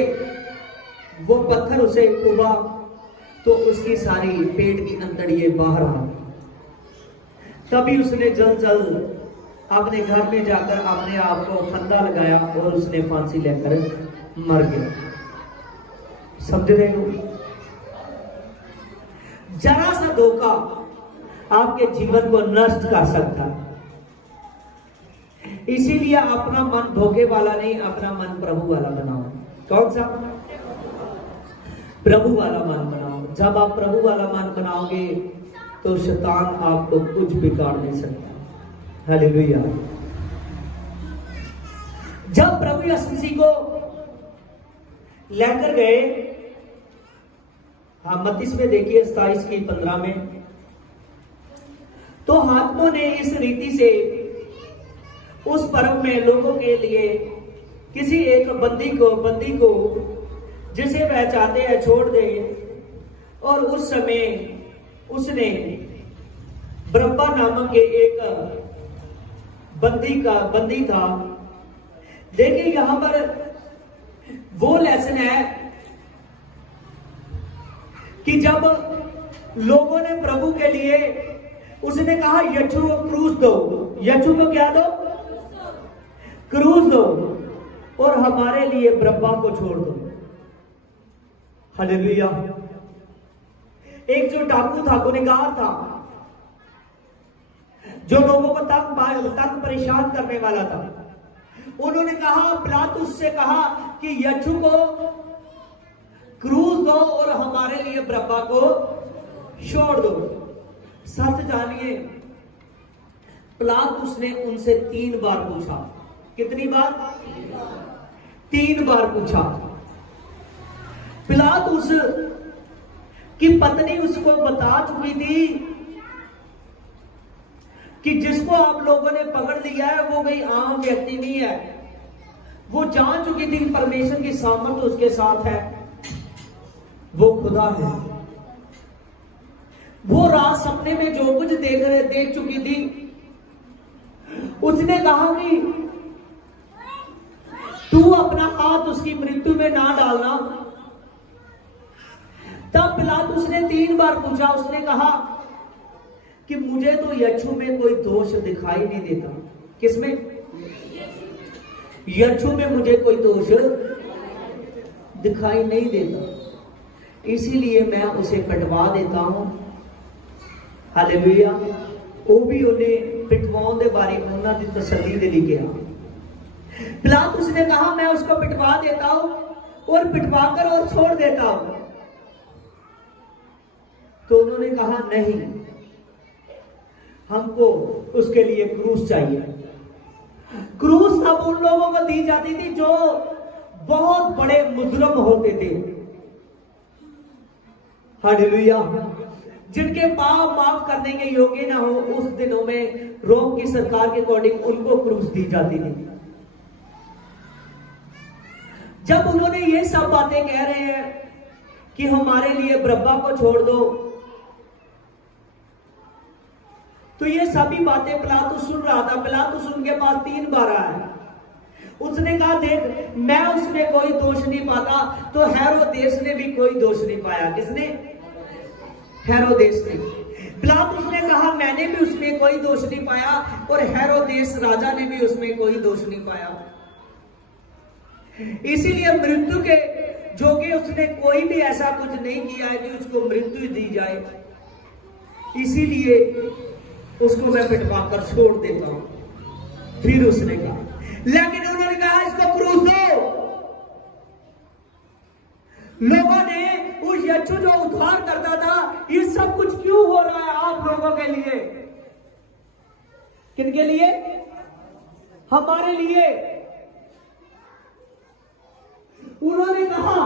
वो पत्थर उसे उबा तो उसकी सारी पेट की अंतड़ियां बाहर आ गई। तभी उसने जल्द अपने घर में जाकर अपने आप को फंदा लगाया और उसने फांसी लेकर मर गया। समझ रहे हो? जरा सा धोखा आपके जीवन को नष्ट कर सकता है। इसीलिए अपना मन धोखे वाला नहीं, अपना मन प्रभु वाला बनाओ। कौन सा? प्रभु वाला मन बनाओ। जब आप प्रभु वाला मन बनाओगे तो शैतान आपको कुछ बिगाड़ नहीं सकता। हालेलुया। जब प्रभु यीशु मसीह को लेकर गए, मत्ती में देखिए 27 की 15 में, तो हाकिमों ने इस रीति से उस पर्व में लोगों के लिए किसी एक बंदी को जिसे वह चाहते हैं छोड़ दे, और उस समय उसने बरअब्बा नामक के एक बंदी था। देखिए यहां पर वो लेसन है कि जब लोगों ने प्रभु के लिए, उसने कहा यीशु को क्रूस दो, यीशु को क्या दो? क्रूस दो, और हमारे लिए बरअब्बा को छोड़ दो। हालेलुया। एक जो डाकू था, गुनहगार था, जो लोगों को तंग परेशान करने वाला था, उन्होंने कहा, पिलातुस से कहा कि यीशु को क्रूस दो और हमारे लिए बरअब्बा को छोड़ दो। सच जानिए, पिलातुस ने उनसे 3 बार पूछा। कितनी बार? 3 बार पूछा। पिलातुस की पत्नी उसको बता चुकी थी कि जिसको आप लोगों ने पकड़ लिया है वो कोई आम व्यक्ति नहीं है। वो जान चुकी थी परमेश्वर की सामर्थ उसके साथ है, वो खुदा है। वो रात सपने में जो कुछ देख चुकी थी, उसने कहा कि तू अपना हाथ उसकी मृत्यु में ना डालना। तब पिलातुस ने 3 बार पूछा। उसने कहा कि मुझे तो यीशु में कोई दोष दिखाई नहीं देता। किसमें? यीशु में मुझे कोई दोष दिखाई नहीं देता, इसीलिए मैं उसे कटवा देता हूं। हालेलुया। वो भी उन्हें पिटवाउन के बारे में उन्होंने तसल्ली दे लिखा। पिलातुस ने कहा मैं उसको पिटवा देता हूं और पिटवा कर और छोड़ देता हूं। तो उन्होंने कहा नहीं, हमको उसके लिए क्रूस चाहिए। क्रूस अब उन लोगों को दी जाती थी जो बहुत बड़े मुजरम होते थे। हालेलुया। जिनके पाप माफ करने के योग्य ना हो, उस दिनों में रोम की सरकार के अकॉर्डिंग उनको क्रूस दी जाती थी। जब उन्होंने ये सब बातें कह रहे हैं कि हमारे लिए बरअब्बा को छोड़ दो, तो ये सभी बातें पिलातुस सुन रहा था। पिलातुस उनके पास 3 बार आया। उसने कहा देख मैं उसमें कोई दोष नहीं पाता, तो हेरोदेस ने भी कोई दोष नहीं पाया। किसने? हेरोदेस ने। पिलातुस ने कहा मैंने भी उसमें कोई दोष नहीं पाया, और हेरोदेस राजा ने भी उसमें कोई दोष नहीं पाया। इसीलिए मृत्यु के जोगे उसने कोई भी ऐसा कुछ नहीं किया है कि उसको मृत्यु दी जाए, इसीलिए उसको मैं पिटवा कर छोड़ देता हूं। फिर उसने कहा, लेकिन उन्होंने कहा इसको क्रूस दो। लोगों ने उस यीशु जो उद्धार करता था, ये सब कुछ क्यों हो रहा है आप लोगों के लिए? किनके लिए? हमारे लिए। उन्होंने कहा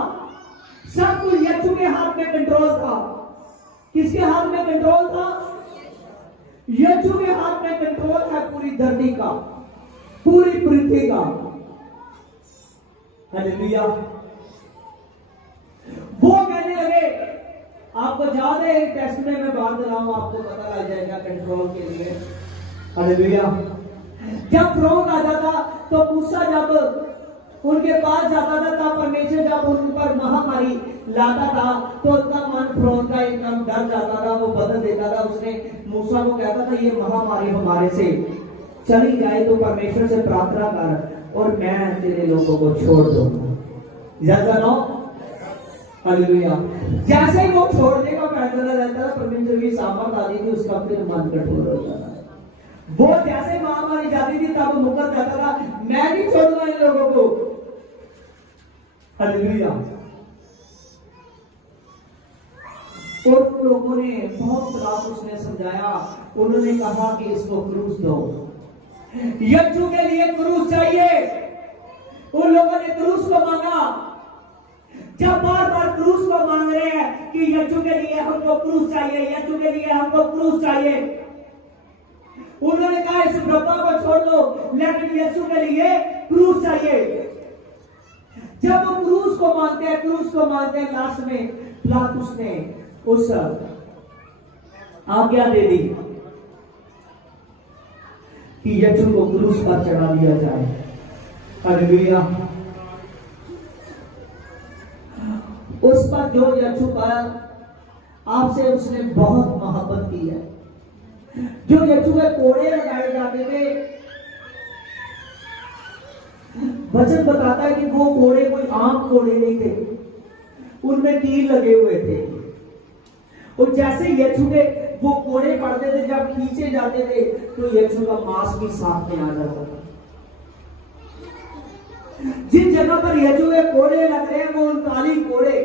सब कुछ यीशु के हाथ में कंट्रोल था। किसके हाथ में कंट्रोल था? यीशु के हाथ में कंट्रोल है पूरी धरती का, पूरी पृथ्वी का। हालेलुया। वो कहने लगे, आपको याद है एक टेस्ट में मैं बात कर रहा हूं, आपको पता लग जाएगा कंट्रोल के लिए। हालेलुया। जब फ्रॉग आता था तो मूसा जब उनके पास जाता था, तब परमेश्वर जब उन पर महामारी लाता था तो उसका मन फ्रॉग का एकदम डर जाता था, वो बदल देता था। उसने मूसा को कहता था ये महामारी हमारे से चली जाए तो परमेश्वर से प्रार्थना कर और मैं तेरे लोगों को छोड़ दूंगा। जैसा नो हालेलुया। जैसे ही वो छोड़ देगा फैसला रहता था, परमेश्वर की सामर्थ आती थी, उसका फिर मन कठोर होता था। वो जैसे महामारी जाती थी तब मुकर जाता था, मैं नहीं छोड़ूंगा इन लोगों को। हालेलुया। और लोगों ने बहुत पिलातुस ने समझाया, उन्होंने कहा कि इसको क्रूस दो। यीशु के लिए क्रूस चाहिए। उन लोगों ने क्रूस को मांगा। जब बार बार क्रूस को मांग रहे हैं कि यीशु के लिए हमको क्रूस चाहिए, यीशु के लिए हमको क्रूस चाहिए, उन्होंने कहा इस बप्पा को छोड़ दो, लेकिन यीशु के लिए क्रूस चाहिए। जब वो क्रूस को मांगते हैं, लास्ट में पिलातुस ने उस आज्ञा दे दी कि यीशु को क्रूस पर चढ़ा दिया जाए। हालेलुया। उस पर जो यीशु पर आपसे उसने बहुत मोहब्बत की है। जो यीशु के कोड़े लगाए जाते थे, वचन बताता है कि वो कोड़े कोई आम कोड़े नहीं थे, उनमें तीर लगे हुए थे। और जैसे यीशु के वो कोड़े पड़ते थे, जब खींचे जाते थे तो यीशु का मांस भी साथ में आ जाता था। जिस जगह पर यीशु के कोड़े लग रहे हैं, वो 39 कोड़े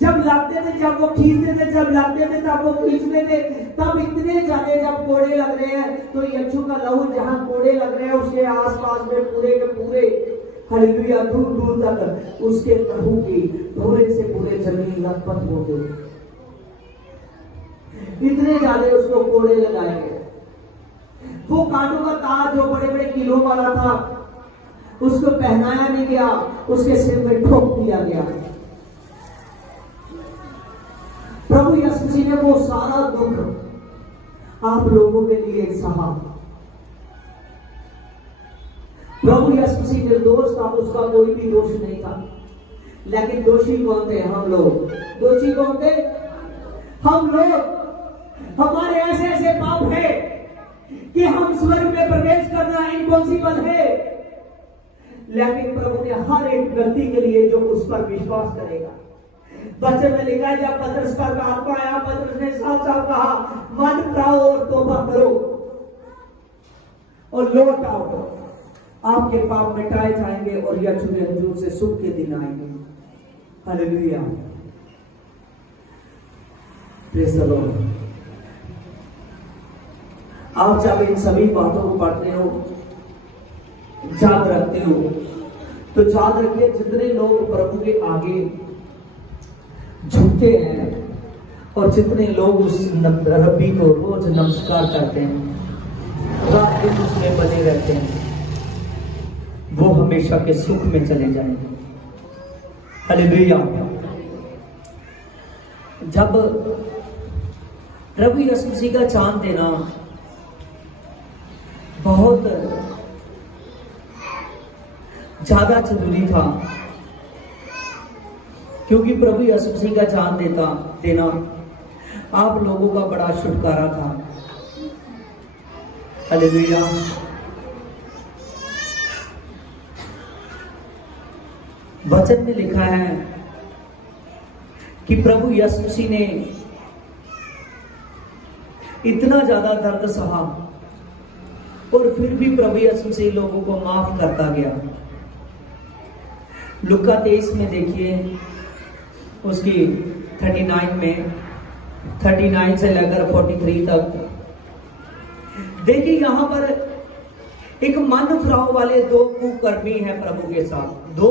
जब लगते थे, जब वो खींचते थे, जब लगते थे, तब वो खींचते थे, तब इतने ज्यादा जब कोड़े लग रहे हैं तो यीशु का लहू जहां कोड़े लग रहे हैं उसके आसपास में पूरे के पूरे हालेलुया दूर दूर तक उसके लहू की पूरे से पूरे जमीन लथपथ हो गई। इतने ज्यादा उसको कोड़े लगाए गए। वो कांटों का ताज जो बड़े बड़े किलो वाला था, उसको पहनाया नहीं गया, उसके सिर में ठोक दिया गया। प्रभु यीशु मसीह ने वो सारा दुख आप लोगों के लिए सहा। प्रभु यीशु मसीह निर्दोष था, उसका कोई भी दोष नहीं था, लेकिन दोषी कौन थे? हम लोग। दोषी कौन थे? हम लोग। हमारे ऐसे ऐसे पाप है कि हम स्वर्ग में प्रवेश करना इम्पॉसिबल है, लेकिन प्रभु ने हर एक गलती के लिए जो उस पर विश्वास करेगा, वचन में लिखा है जब पतरस पर आत्मा आया, पतरस ने साफ साफ कहा मन फिराओ और तौबा करो और लौट आओ, आपके पाप मिटाए जाएंगे और यीशु के हुजूर से सुख के दिन आएंगे। हालेलुया। Praise the Lord. आप जब इन सभी बातों को पढ़ते हो, याद रखते हो, तो याद रखिए जितने लोग प्रभु के आगे झुकते हैं और जितने लोग उस रब्बी को रोज नमस्कार करते हैं, रात दिन उसमें बने रहते हैं, वो हमेशा के सुख में चले जाएंगे। हालेलुया। जब प्रभु यीशु मसीह का चांद देना ज्यादा जरूरी था, क्योंकि प्रभु यीशु मसीह का जान देना आप लोगों का बड़ा छुटकारा था। हालेलुया। वचन में लिखा है कि प्रभु यीशु मसीह ने इतना ज्यादा दर्द सहा और फिर भी प्रभु यीशु मसीह लोगों को माफ करता गया। लुका 23 में देखिए, उसकी 39 से लेकर 43 तक देखिए, यहां पर एक मन फिराव वाले दो कुकर्मी हैं प्रभु के साथ, दो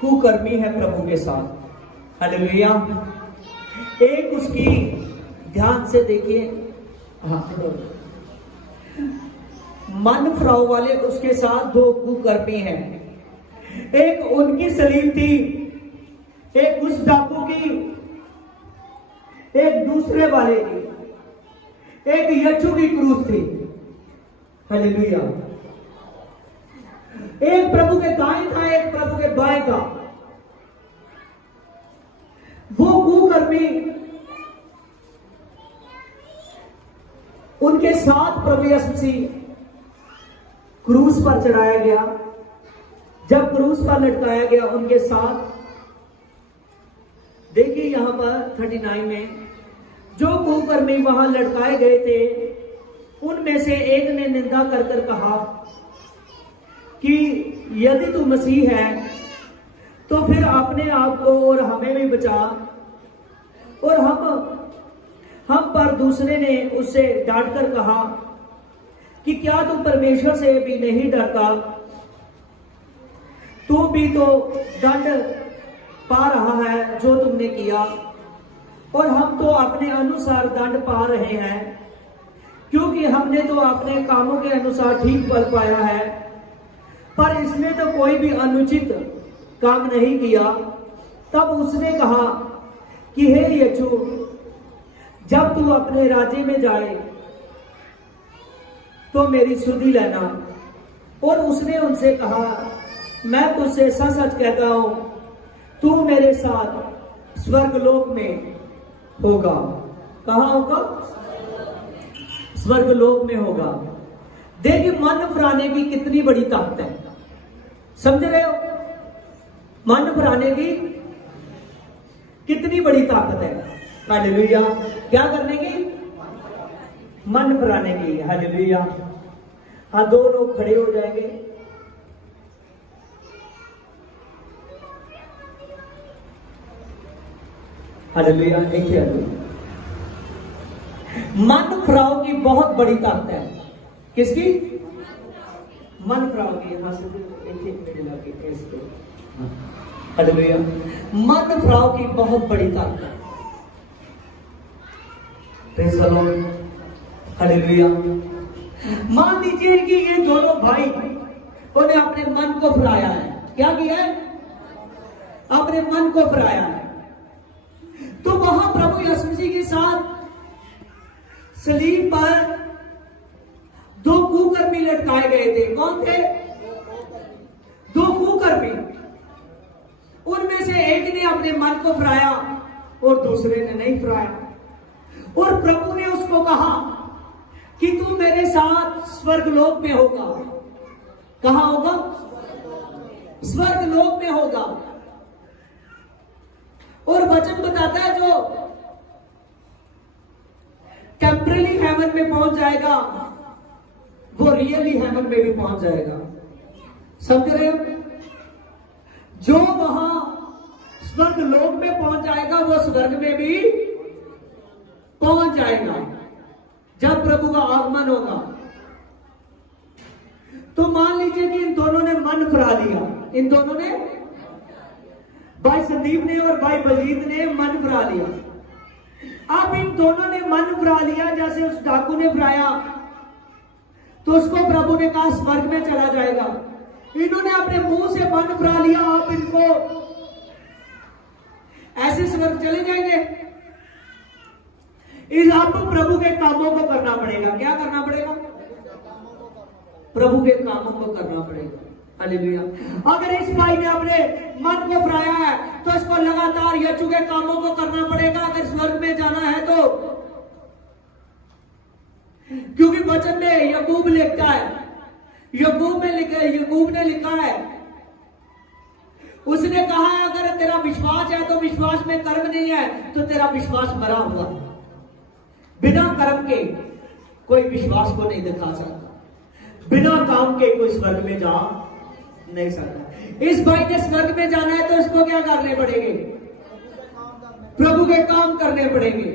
कुकर्मी है प्रभु के साथ। हालेलुया। एक उसकी, ध्यान से देखिए, मन फिराव वाले उसके साथ दो कुकर्मी हैं। एक उनकी सलीब थी, एक उस डाकू की, एक दूसरे वाले की, एक यीशु की क्रूस थी। हालेलुया। एक प्रभु के दाएं था, एक प्रभु के बाएं था। वो कुकर्मी, उनके साथ प्रभु यीशु मसीह क्रूस पर चढ़ाया गया। जब क्रूस पर लटकाया गया उनके साथ, देखिए यहां पर 39 में जो कुकर्मी वहां लटकाए गए थे, उनमें से एक ने निंदा कर कर कहा कि यदि तू मसीह है तो फिर अपने आप को और हमें भी बचा। और हम पर दूसरे ने उससे डांट कर कहा कि क्या तू परमेश्वर से भी नहीं डरता, तू भी तो दंड पा रहा है जो तुमने किया, और हम तो अपने अनुसार दंड पा रहे हैं, क्योंकि हमने तो अपने कामों के अनुसार ठीक फल पाया है, पर इसने तो कोई भी अनुचित काम नहीं किया। तब उसने कहा कि हे यीशु, जब तू अपने राज्य में जाए तो मेरी सुधि लेना। और उसने उनसे कहा, मैं तुझसे सच सच कहता हूं, तू मेरे साथ स्वर्गलोक में होगा। कहां होगा? स्वर्गलोक में होगा। देखिए, मन फिराने की कितनी बड़ी ताकत है, समझ रहे हो? मन फिराने की कितनी बड़ी ताकत है। हालेलुया। क्या करने की? मन फिराने की। हालेलुया। हाँ, दो लोग खड़े हो जाएंगे। हालेलुया। देखिए, मन फिराव की बहुत बड़ी ताकत है। किसकी? मन फिराव की। यहां से हालेलुया। मन फिराव की बहुत बड़ी ताकत है। Praise the Lord. हालेलुया। मान लीजिए कि ये दोनों भाई उन्हें अपने मन को फिराया है। क्या किया है? अपने मन को फिराया है। तो वहां प्रभु यीशु मसीह के साथ सलीब पर दो कुकर्मी लटकाए गए थे। कौन थे? दो कुकर्मी। उनमें से एक ने अपने मन को फिराया और दूसरे ने नहीं फिराया। और प्रभु ने उसको कहा कि तू मेरे साथ स्वर्गलोक में होगा। कहां होगा? स्वर्गलोक में होगा। और वचन बताता है जो टेम्पररी हेवन में पहुंच जाएगा वो रियली हेवन में भी पहुंच जाएगा। समझ रहे हो? जो वहां स्वर्गलोक में पहुंच जाएगा वो स्वर्ग में भी पहुंच जाएगा जब प्रभु का आगमन होगा। तो मान लीजिए कि इन दोनों ने मन फिरा लिया। इन दोनों ने, भाई संदीप ने और भाई बलजीत ने मन फिरा लिया। अब इन दोनों ने मन फिरा लिया, जैसे उस डाकू ने फिराया, तो उसको प्रभु ने कहा स्वर्ग में चला जाएगा। इन्होंने अपने मुंह से मन फिरा लिया, आप इनको ऐसे स्वर्ग चले जाएंगे। इस आपको प्रभु के कामों को करना पड़ेगा। क्या करना पड़ेगा? प्रभु के कामों को करना पड़ेगा। हालेलुया। अगर इस भाई ने अपने मन को फिराया है तो इसको लगातार यीशु के कामों को करना पड़ेगा अगर स्वर्ग में जाना है तो। क्योंकि वचन में याकूब लिखता है, याकूब ने लिखा है, उसने कहा है अगर तेरा विश्वास है तो विश्वास में कर्म नहीं है तो तेरा विश्वास मरा हुआ। बिना कर्म के कोई विश्वास को नहीं दिखा सकता, बिना काम के कोई स्वर्ग में जा नहीं सकता। इस भाई ने स्वर्ग में जाना है तो इसको क्या करने पड़ेंगे? प्रभु के काम करने पड़ेंगे।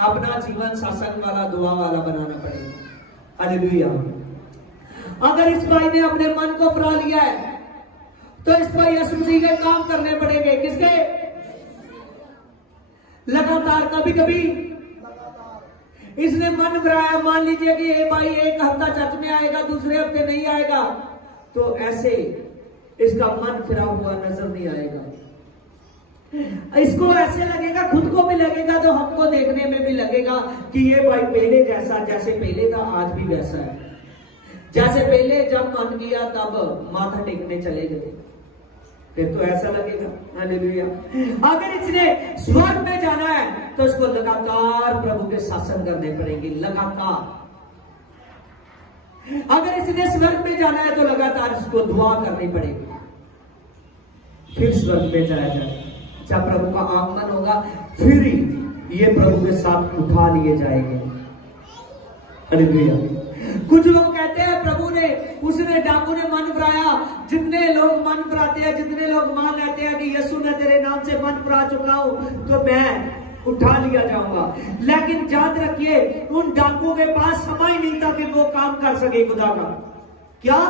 अपना जीवन सत्संग वाला, दुआ वाला बनाना पड़ेगा। हालेलुया। अगर इस भाई ने अपने मन को फिरा लिया है तो इस पर यीशु मसीह के काम करने पड़ेंगे। किसके? लगातार। कभी कभी इसने मन फिराया, मान लीजिए कि ये भाई एक हफ्ता चर्च में आएगा, दूसरे हफ्ते नहीं आएगा, तो ऐसे इसका मन फिरा हुआ नजर नहीं आएगा। इसको ऐसे लगेगा, खुद को भी लगेगा तो हमको देखने में भी लगेगा कि ये भाई पहले जैसा, जैसे पहले था आज भी वैसा है। जैसे पहले जब मन किया तब माथा टेकने चले गए, फिर तो ऐसा लगेगा। हालेलुया। अगर इसने स्वर्ग में जाना है तो इसको लगातार प्रभु के शासन करने पड़ेंगे, लगातार। अगर इसने स्वर्ग में जाना है तो लगातार इसको दुआ करनी पड़ेगी, फिर स्वर्ग में जाया जाए। जब प्रभु का आगमन होगा फिर ही ये प्रभु के साथ उठा लिए जाएंगे। हालेलुया। कुछ लोग कहते हैं प्रभु ने, उसने, डाकू ने मन फिराया। जितने लोग मन फिराते हैं, जितने लोग मान लेते हैं कि यीशु ने तेरे नाम से मन फिरा चुका हूं तो मैं उठा लिया जाऊंगा, लेकिन याद रखिए उन डाकुओं के पास समय नहीं था कि वो काम कर सके खुदा का। क्या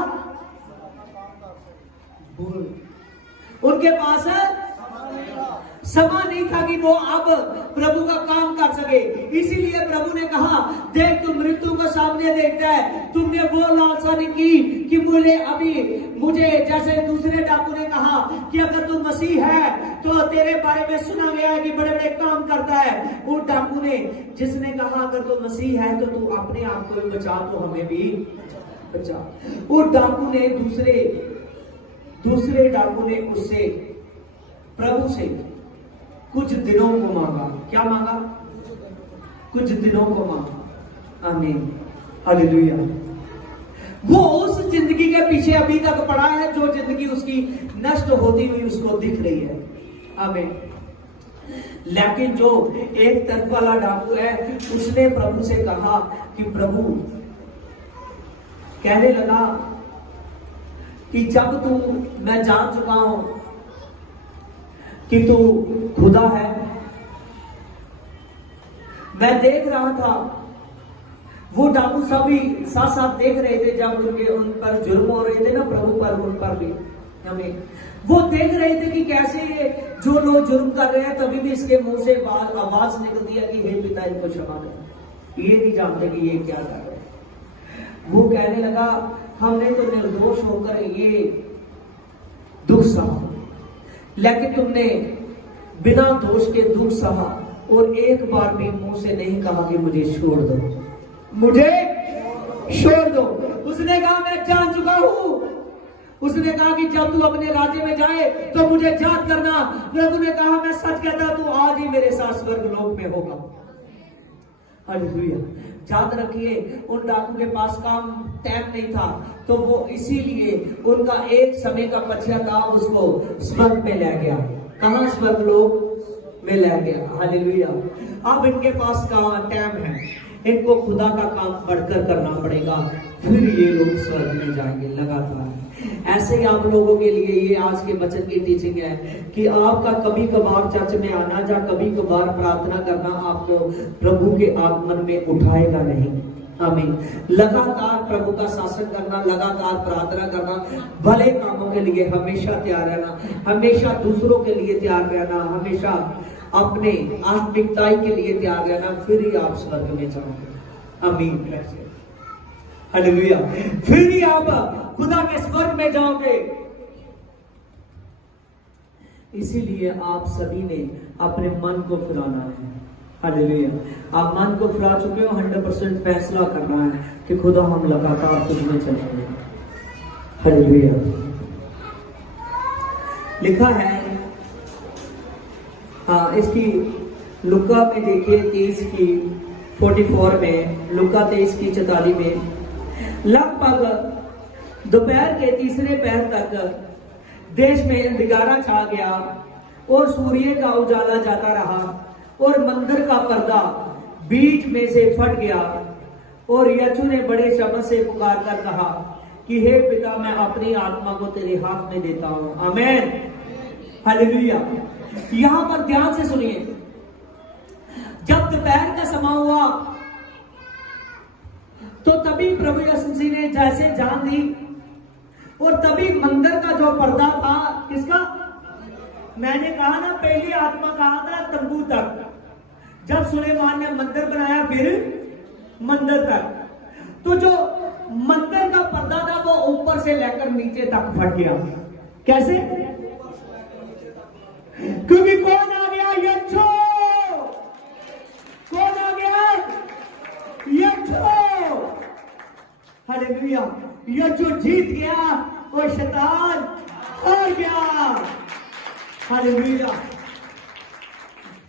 उनके पास समय नहीं था कि वो अब प्रभु का काम कर सके। इसीलिए प्रभु ने कहा, देख तुम मृत्यु को सामने देखता है, तुमने वो लालसा नहीं की कि मुझे जैसे दूसरे डाकू ने कहा कि अगर तू मसीह है तो तेरे बारे में सुना गया है कि बड़े बड़े काम करता है। वो डाकू ने, जिसने कहा अगर तू मसीह है तो तू अपने आप को बचा तो हमें भी बचा। वो डाकू ने, दूसरे डाकू ने उससे, प्रभु से कुछ दिनों को मांगा। क्या मांगा? कुछ दिनों को मांगा। आमीन। हालेलुया। वो उस जिंदगी के पीछे अभी तक पड़ा है जो जिंदगी उसकी नष्ट होती हुई उसको दिख रही है। आमीन। लेकिन जो एक तरफ वाला डाकू है उसने प्रभु से कहा कि प्रभु, कहने लगा कि जब तू, मैं जान चुका हूं कि तू खुदा है, मैं देख रहा था। वो डाकू सभी साथ साथ देख रहे थे जब उन पर जुर्म हो रहे थे ना, प्रभु पर, उन पर भी हमें वो देख रहे थे कि कैसे जो लोग जुर्म कर रहे हैं तभी भी इसके मुंह से आवाज निकलती है कि हे पिता इनको क्षमा कर। ये नहीं जानते कि ये क्या कर रहे हैं। वो कहने लगा, हमने तो निर्दोष होकर ये दुख सहा, लेकिन तुमने बिना दोष के दुख सहा और एक बार भी मुंह से नहीं कहा कि मुझे छोड़ दो, मुझे छोड़ दो। उसने कहा मैं जान चुका हूं। उसने कहा कि जब तू अपने राज्य में जाए तो मुझे याद करना। प्रभु ने कहा मैं सच कहता, तू आज ही मेरे साथ स्वर्ग लोक में होगा। हालेलुया। याद रखिए उन डाकू के पास काम टाइम नहीं था, तो वो इसीलिए उनका एक समय का पश्चाताप उसको स्वर्ग में ले गया। कहां? स्वर्ग लोक में ले गया। हालेलुया। अब इनके पास का टाइम है, इनको खुदा का काम बढ़कर करना पड़ेगा, फिर ये लोग स्वर्ग में जाएंगे लगातार। ऐसे ही आप लोगों के लिए ये आज के वचन की टीचिंग है कि आपका कभी कभार चर्च में आना या कभी कभार प्रार्थना करना आपको प्रभु के आगमन में उठाएगा नहीं। आमीन। लगातार प्रभु का शासन करना, लगातार प्रार्थना करना, भले कामों के लिए हमेशा तैयार रहना, हमेशा दूसरों के लिए तैयार रहना, हमेशा अपने आत्मिकताई के लिए तैयार रहना, फिर ही आप स्वर्ग में जाओगे। आमीन। हालेलुया। फिर ही आप खुदा के स्वर्ग में जाओगे। इसीलिए आप सभी ने अपने मन को फिराना है। हालेलुया। आप मन को फिरा चुके हो, 100% फैसला करना है कि खुदा हम लगातार तुझ में चलेंगे। हालेलुया। लिखा है, हाँ इसकी लुका में देखिए 23 की 44 में, लुका 23 की 44 में, लगभग दोपहर के तीसरे पहर तक देश में अंधियारा छा गया और सूर्य का उजाला जाता रहा और मंदिर का पर्दा बीच में से फट गया और यीशु ने बड़े शब्द से पुकार कर कहा कि हे पिता, मैं अपनी आत्मा को तेरे हाथ में देता हूं। आमीन, हालेलुया। यहां पर ध्यान से सुनिए, जब दोपहर का समय हुआ तो तभी प्रभु यीशु मसीह ने जैसे जान दी और तभी मंदिर का जो पर्दा था, किसका, मैंने कहा ना पहली आत्मा कहा था तंबू तक, जब सुलेमान ने मंदिर बनाया फिर मंदिर तक, तो जो मंदिर का पर्दा था वो ऊपर से लेकर नीचे तक फट गया। कैसे? क्योंकि कौन आ गया? यीशु। कौन आ गया? यीशु। हालेलुया। यीशु जीत गया और शैतान हार गया। हालेलुया।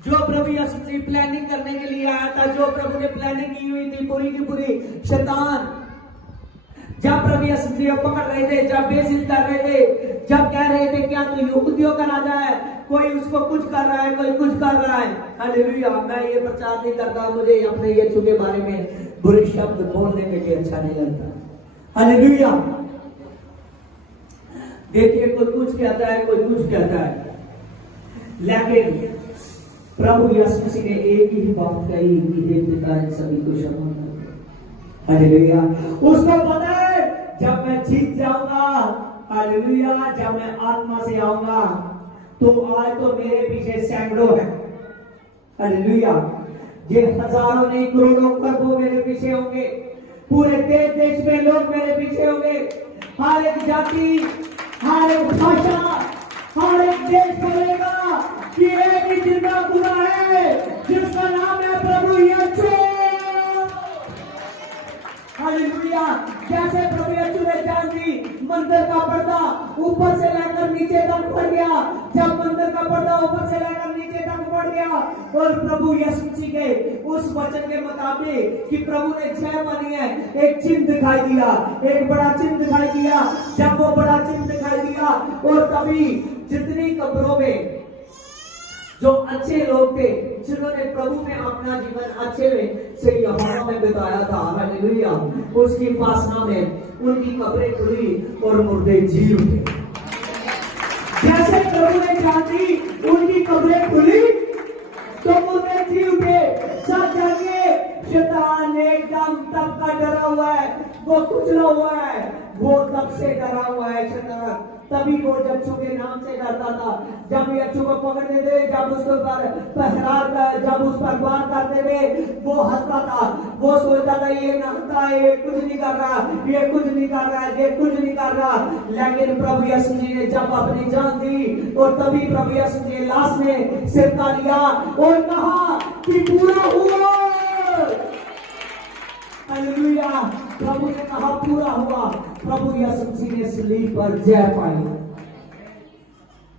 जो प्रभु यीशु मसीह प्लानिंग करने के लिए आया था, जो प्रभु ने प्लानिंग की हुई थी पूरी की पूरी, शैतान जब प्रभु यीशु मसीह पकड़ रहे थे, जब बेइज्जत कर रहे थे, जब कह रहे थे क्या तू यहूदियों का राजा है, कोई उसको कुछ कर रहा है, कोई कुछ कर रहा है। हालेलुया। मैं ये प्रचार नहीं करता, मुझे अपने यीशु के बारे में बुरे शब्द बोलने में भी अच्छा नहीं लगता। हालेलुया। देखिए, कोई कुछ कहता है, कोई कुछ कहता है, लेकिन प्रभु यीशु मसीह ने एक ही बात कही कि हे पिता, इन सभी को क्षमा कर। हालेलुया। उसको पता है जब मैं जीत जाऊंगा, हालेलुया, जब मैं आत्मा से आऊंगा, तो आज तो मेरे पीछे सैकड़ों है। हालेलुया। ये हजारों नहीं करोड़ों खरबों मेरे पीछे होंगे, पूरे देश देश में लोग मेरे पीछे होंगे, हर एक जाति, हर एक भाषा, हर एक देश बोलेगा कि एक ही जिंदा खुदा है जिसका नाम है प्रभु यीशु। हालेलुया। जैसे प्रभु यीशु ने जान दी, मंदिर का पर्दा ऊपर से लेकर नीचे तक फट गया। जब मंदिर का पर्दा ऊपर से लेकर नीचे तक फट गया और प्रभु यीशु मसीह के उस वचन के मुताबिक कि प्रभु ने जय मानी है, एक चिन्ह दिखाई दिया, एक बड़ा चिन्ह दिखाई दिया। जब वो बड़ा चिन्ह दिखाई दिया और तभी जितनी कब्रों में जो अच्छे लोग थे, जिन्होंने प्रभु में अपना जीवन अच्छे से यहोवा में बिताया था, हालेलुया, उसकी उपासना में उनकी कब्रें खुली और मुर्दे जी उठे। जैसे प्रभु ने जान दी, उनकी कब्रें खुली तो मुर्दे जी उठे। सब जानिए, शैतान एकदम तब का डरा हुआ है, वो कुचला हुआ है, वो तब से डरा हुआ है शैतान। तभी वो यीशु के नाम से डरता था। जब यीशु को पकड़ने दे, जब उसके पर पहरार कर, जब उस पर वार करते थे, वो हंसता था, वो सोचता था ये नहाता है, ये कुछ नहीं कर रहा, ये कुछ नहीं कर रहा है, ये कुछ नहीं कर रहा। लेकिन प्रभु यीशु ने जब अपनी जान दी और तभी प्रभु यीशु ने लाश में सिरका लिया और कहा कि पूरा हुआ। हालेलुया। प्रभु ने कहा पूरा हुआ। प्रभु यीशु मसीह ने सलीब पर जय पाई।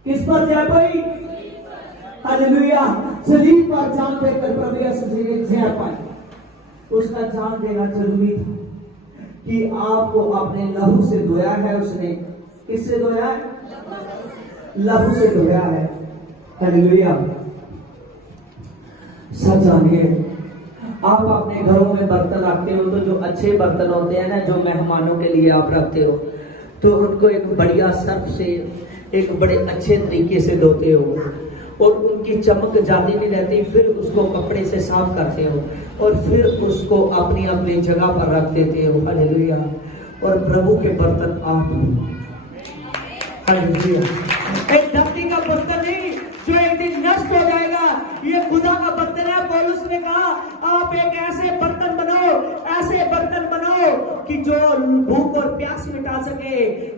किस पर जय पाई? हालेलुया। सलीब पर जान देकर प्रभु यीशु मसीह ने जय पाई। उसका जान देना जरूरी था कि आपको अपने लहू से धोया है उसने। किससे धोया है? लहू से धोया है। हालेलुया। सब जानिए, आप अपने घरों में बर्तन रखते हो तो जो अच्छे बर्तन होते हैं ना, जो मेहमानों के लिए आप रखते हो, तो उनको एक बढ़िया सर्फ से एक बड़े अच्छे तरीके से धोते हो और उनकी चमक जाती नहीं रहती। फिर उसको कपड़े से साफ करते हो और फिर उसको अपनी अपनी जगह पर रख देते हो। हालेलुया। और प्रभु के बर्तन आप, हालेलुया, एक धरती का बर्तन नहीं जो एक दिन नष्ट हो जाएगा, ये खुदा का बर्तन है। पौलुस ने कहा आप एक ऐसे बर्तन बनाओ, ऐसे बर्तन बनाओ कि जो भूख और प्यास मिटा सके।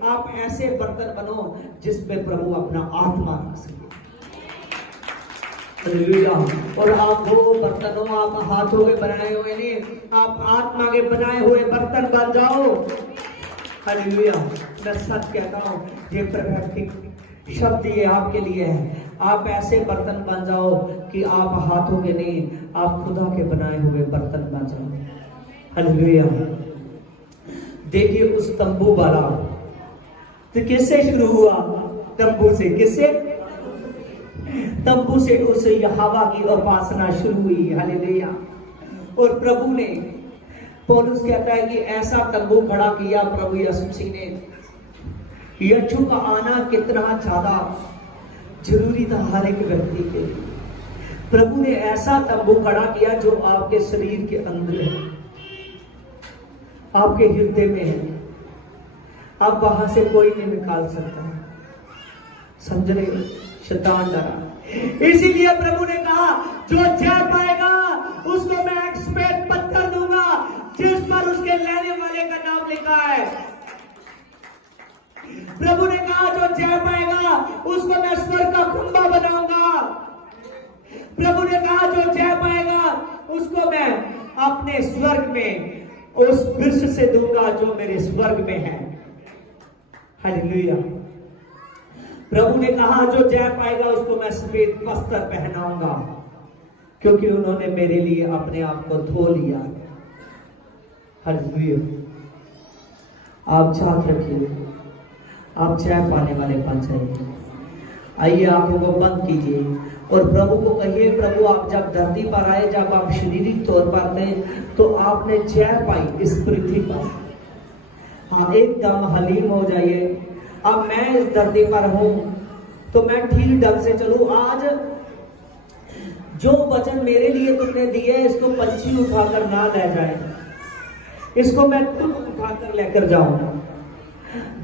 आप ऐसे बर्तन बनो जिसमें प्रभु अपना आत्मा रख सके। हालेलुया। और आप वो बर्तन हो, आप हाथों के बनाए हुए नहीं, आप आत्मा के बनाए हुए बर्तन बन जाओ। हालेलुया। मैं सच कहता हूं, ये प्रकृति शब्द ये आपके लिए है। आप ऐसे बर्तन बन जाओ कि आप हाथों के नहीं, आप खुदा के बनाए हुए बर्तन बन जाओ। हालेलुया। देखिए उस तंबू वाला तो किससे शुरू हुआ? तंबू से। किससे? तंबू से उस यहोवा की उपासना शुरू हुई। हालेलुया। और प्रभु ने, पौलुस कहता है कि ऐसा तंबू खड़ा किया प्रभु यीशु मसीह ने। यीशु का आना कितना ज्यादा जरूरी था हर एक व्यक्ति के लिए। प्रभु ने ऐसा तंबू खड़ा किया जो आपके शरीर के अंदर है, आपके हृदय में है। आप वहां से कोई नहीं निकाल सकता। समझ रहे? शैतान डरा। इसीलिए प्रभु ने कहा जो जय पाएगा उसको मैं एक सफेद पत्थर दूंगा जिस पर उसके लेने वाले का नाम लिखा है। प्रभु ने कहा जो जय पाएगा उसको मैं स्वर्ग का खंभा बनाऊंगा। प्रभु ने कहा जो जय पाएगा उसको मैं अपने स्वर्ग में उस वृक्ष से दूंगा जो मेरे स्वर्ग में है। हालेलुया। प्रभु ने कहा जो जय पाएगा उसको मैं सफेद वस्त्र पहनाऊंगा, क्योंकि उन्होंने मेरे लिए अपने आप को धो लिया। हालेलुया। आप याद रखिए, आप जय पाने वाले बन जाइए। आइए आंखों को बंद कीजिए और प्रभु को कहिए, प्रभु आप जब धरती पर आए, जब आप शारीरिक तौर पर थे तो आपने जय पाई इस पृथ्वी पर। हाँ, एकदम हलीम हो जाइए। अब मैं इस धरती पर हूं तो मैं ठीक ढंग से चलूं। आज जो वचन मेरे लिए तुमने दिए इसको पंछी उठाकर ना ले जाए, इसको मैं तुम उठाकर लेकर जाऊंगा।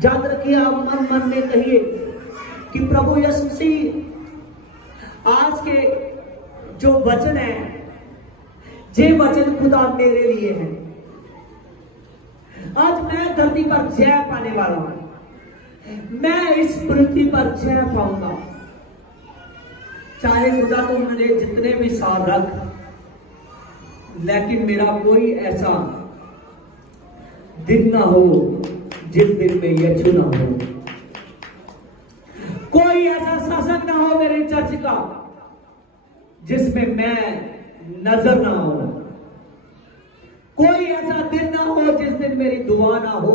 याद रखिए, आप मन में कहिए कि प्रभु यीशु मसीह आज के जो वचन है, ये वचन खुदा मेरे लिए है। आज मैं धरती पर जय पाने वाला हूं। मैं इस पृथ्वी पर जय पाऊंगा। चाहे खुदा तुम मुझे जितने भी साल रख, लेकिन मेरा कोई ऐसा दिन ना हो जिस दिन में यह चुना हो। कोई ऐसा शासन ना हो मेरे चर्च का जिसमें मैं नजर ना हो। कोई ऐसा दिन ना हो जिस दिन मेरी दुआ ना हो।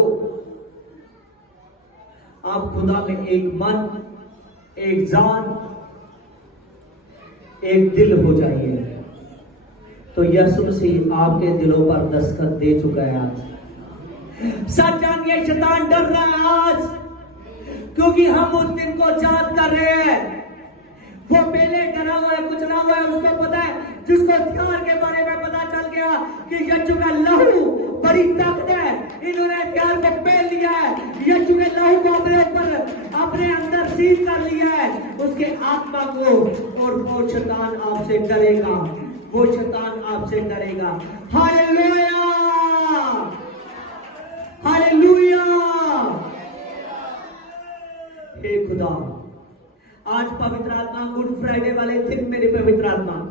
आप खुदा में एक मन, एक जान, एक दिल हो जाइए, तो यीशु मसीह आपके दिलों पर दस्तखत दे चुका है। आज सच जानिए, शैतान डर रहा है आज, क्योंकि हम उस दिन को याद कर रहे हैं। वो पहले डरा हुआ है, कुछ ना हुआ है, उसको पता है। जिसको हथियार के बारे में पता चल गया कि यीशु का लहू बड़ी ताकत है, इन्होंने हथियार को पहन लिया है, यीशु के लहू को अपने ऊपर, अपने अंदर सील कर लिया है, उसके आत्मा को। और वो शैतान आपसे डरेगा, वो शैतान आपसे डरेगा। Hallelujah, hallelujah. हे खुदा, आज पवित्र आत्मा, गुड फ्राइडे वाले दिन मेरे पवित्र आत्मा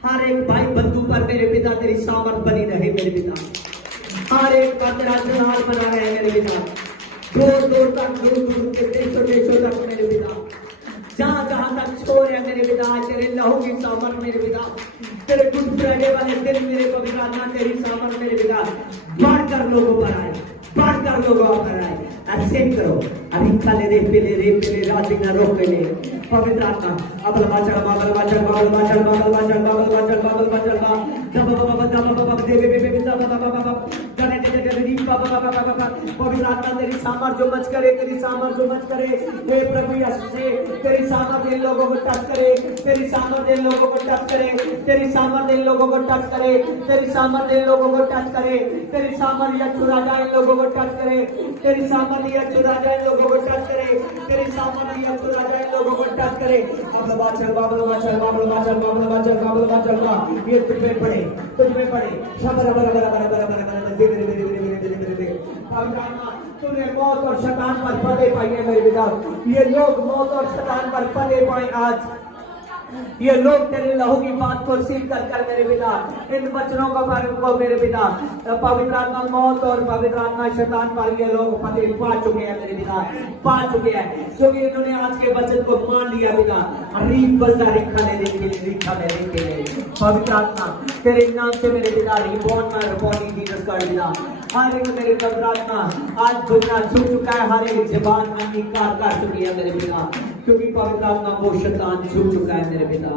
हर एक भाई बंधु पर मेरे पिता तेरी सामर्थ बनी रहे। मेरे पिता हर एक पर तेरा जलाल बना रहे मेरे पिता। दूर दूर तक, दूर दूर के देशों देशों तक मेरे पिता, जहां जहां तक छोड़ है मेरे पिता, तेरे लहू की सामर्थ मेरे पिता, तेरे गुड फ्राइडे वाले दिन मेरे पवित्र आत्मा तेरी सामर्थ मेरे पिता बढ़कर लोगों पर आए, बढ़कर लोगों पर आए। ऐसे करो, अभी खाले रे पेले रात दिन रोक पेले पवित्र आत्मा अबल बाचल बाबल बाचल बाबल बाचल बाबल बाचल बाबल बाचल बाबल बाचल बा दब बाबा दब बाबा देवे बेबे दब बाबा जने जने जने बाबा बाबा पवित्र आत्मा तेरी सामर्थ जो मच करे, तेरी सामर्थ जो मच करे। हे प्रभु यीशु से तेरी सामर्थ इन लोगों को टच करे, तेरी सामर्थ इन लोगों को टच करे, तेरी सामर्थ इन लोगों को टच करे, तेरी सामर्थ इन लोगों को टच करे, तेरी सामर्थ यीशु राजा इन लोगों को टच करे, तेरी सामर्थ यीशु राजा इन लोगों को टच करे, तेरी सामर्थ यीशु राजा इन लोगों को टच करे। अब बाचल बाबल बाचल बाबल बाचल बाबल बाचल बाबल बाचल बा ये तुझ में पड़े, तुझ में पड़े। शबर बर बर बर बर बर दे दे दे दे तूने मौत और शैतान पर फतेह पाई है मेरे पिता। ये लोग मौत और शैतान पर फतेह पाए आज। ये लोग तेरे लहू की बात को सीख कर मेरे पिता इन वचनों को मेरे पिता पवित्र आत्मा मौत और पवित्र आत्मा शैतान पर ये लोग फतेह पा चुके हैं मेरे पिता, पा चुके हैं, क्योंकि इन्होंने आज के वचन को मान लिया पिता। बलता रिखा लेने के लिए, रिखा लेने के लिए पवित्र आत्मा तेरे नाम से मेरे पिता रिबॉन में बॉडी जीसस कर दिया। हर एक मेरे पवित्र आत्मा आज दुनिया झुक चुका है, हर एक जबान अंगीकार कर चुकी है मेरे पिता, क्योंकि पवित्र आत्मा वो शैतान झुक चुका है मेरे पिता।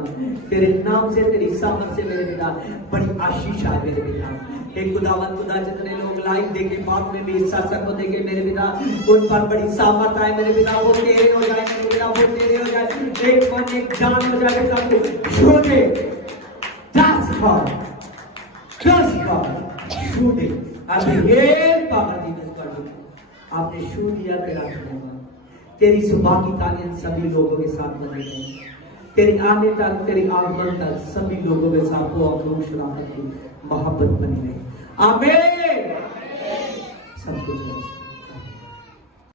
तेरे नाम से, तेरी सामर्थ से मेरे पिता बड़ी आशीष है मेरे पिता। एक खुदावन खुदा जितने लोग लाइव देखे बाद में भी इस सत्संग को देखे मेरे पिता, उन पर बड़ी सामर्थ आए मेरे पिता, वो तेरे हो जाए मेरे पिता, वो तेरे हो जाए, एक मन एक जान हो जाए सब छोटे दस बार छूटे अभी एक पावर जीसस कर दो। आपने छू दिया तेरा धन्यवाद। तेरी सुबह की तालीम सभी लोगों के साथ बनेगी, तेरी आने तक, तेरी आगमन तक सभी लोगों के साथ वो अपनी शराफत की मोहब्बत बनी रहे। आमीन। सब कुछ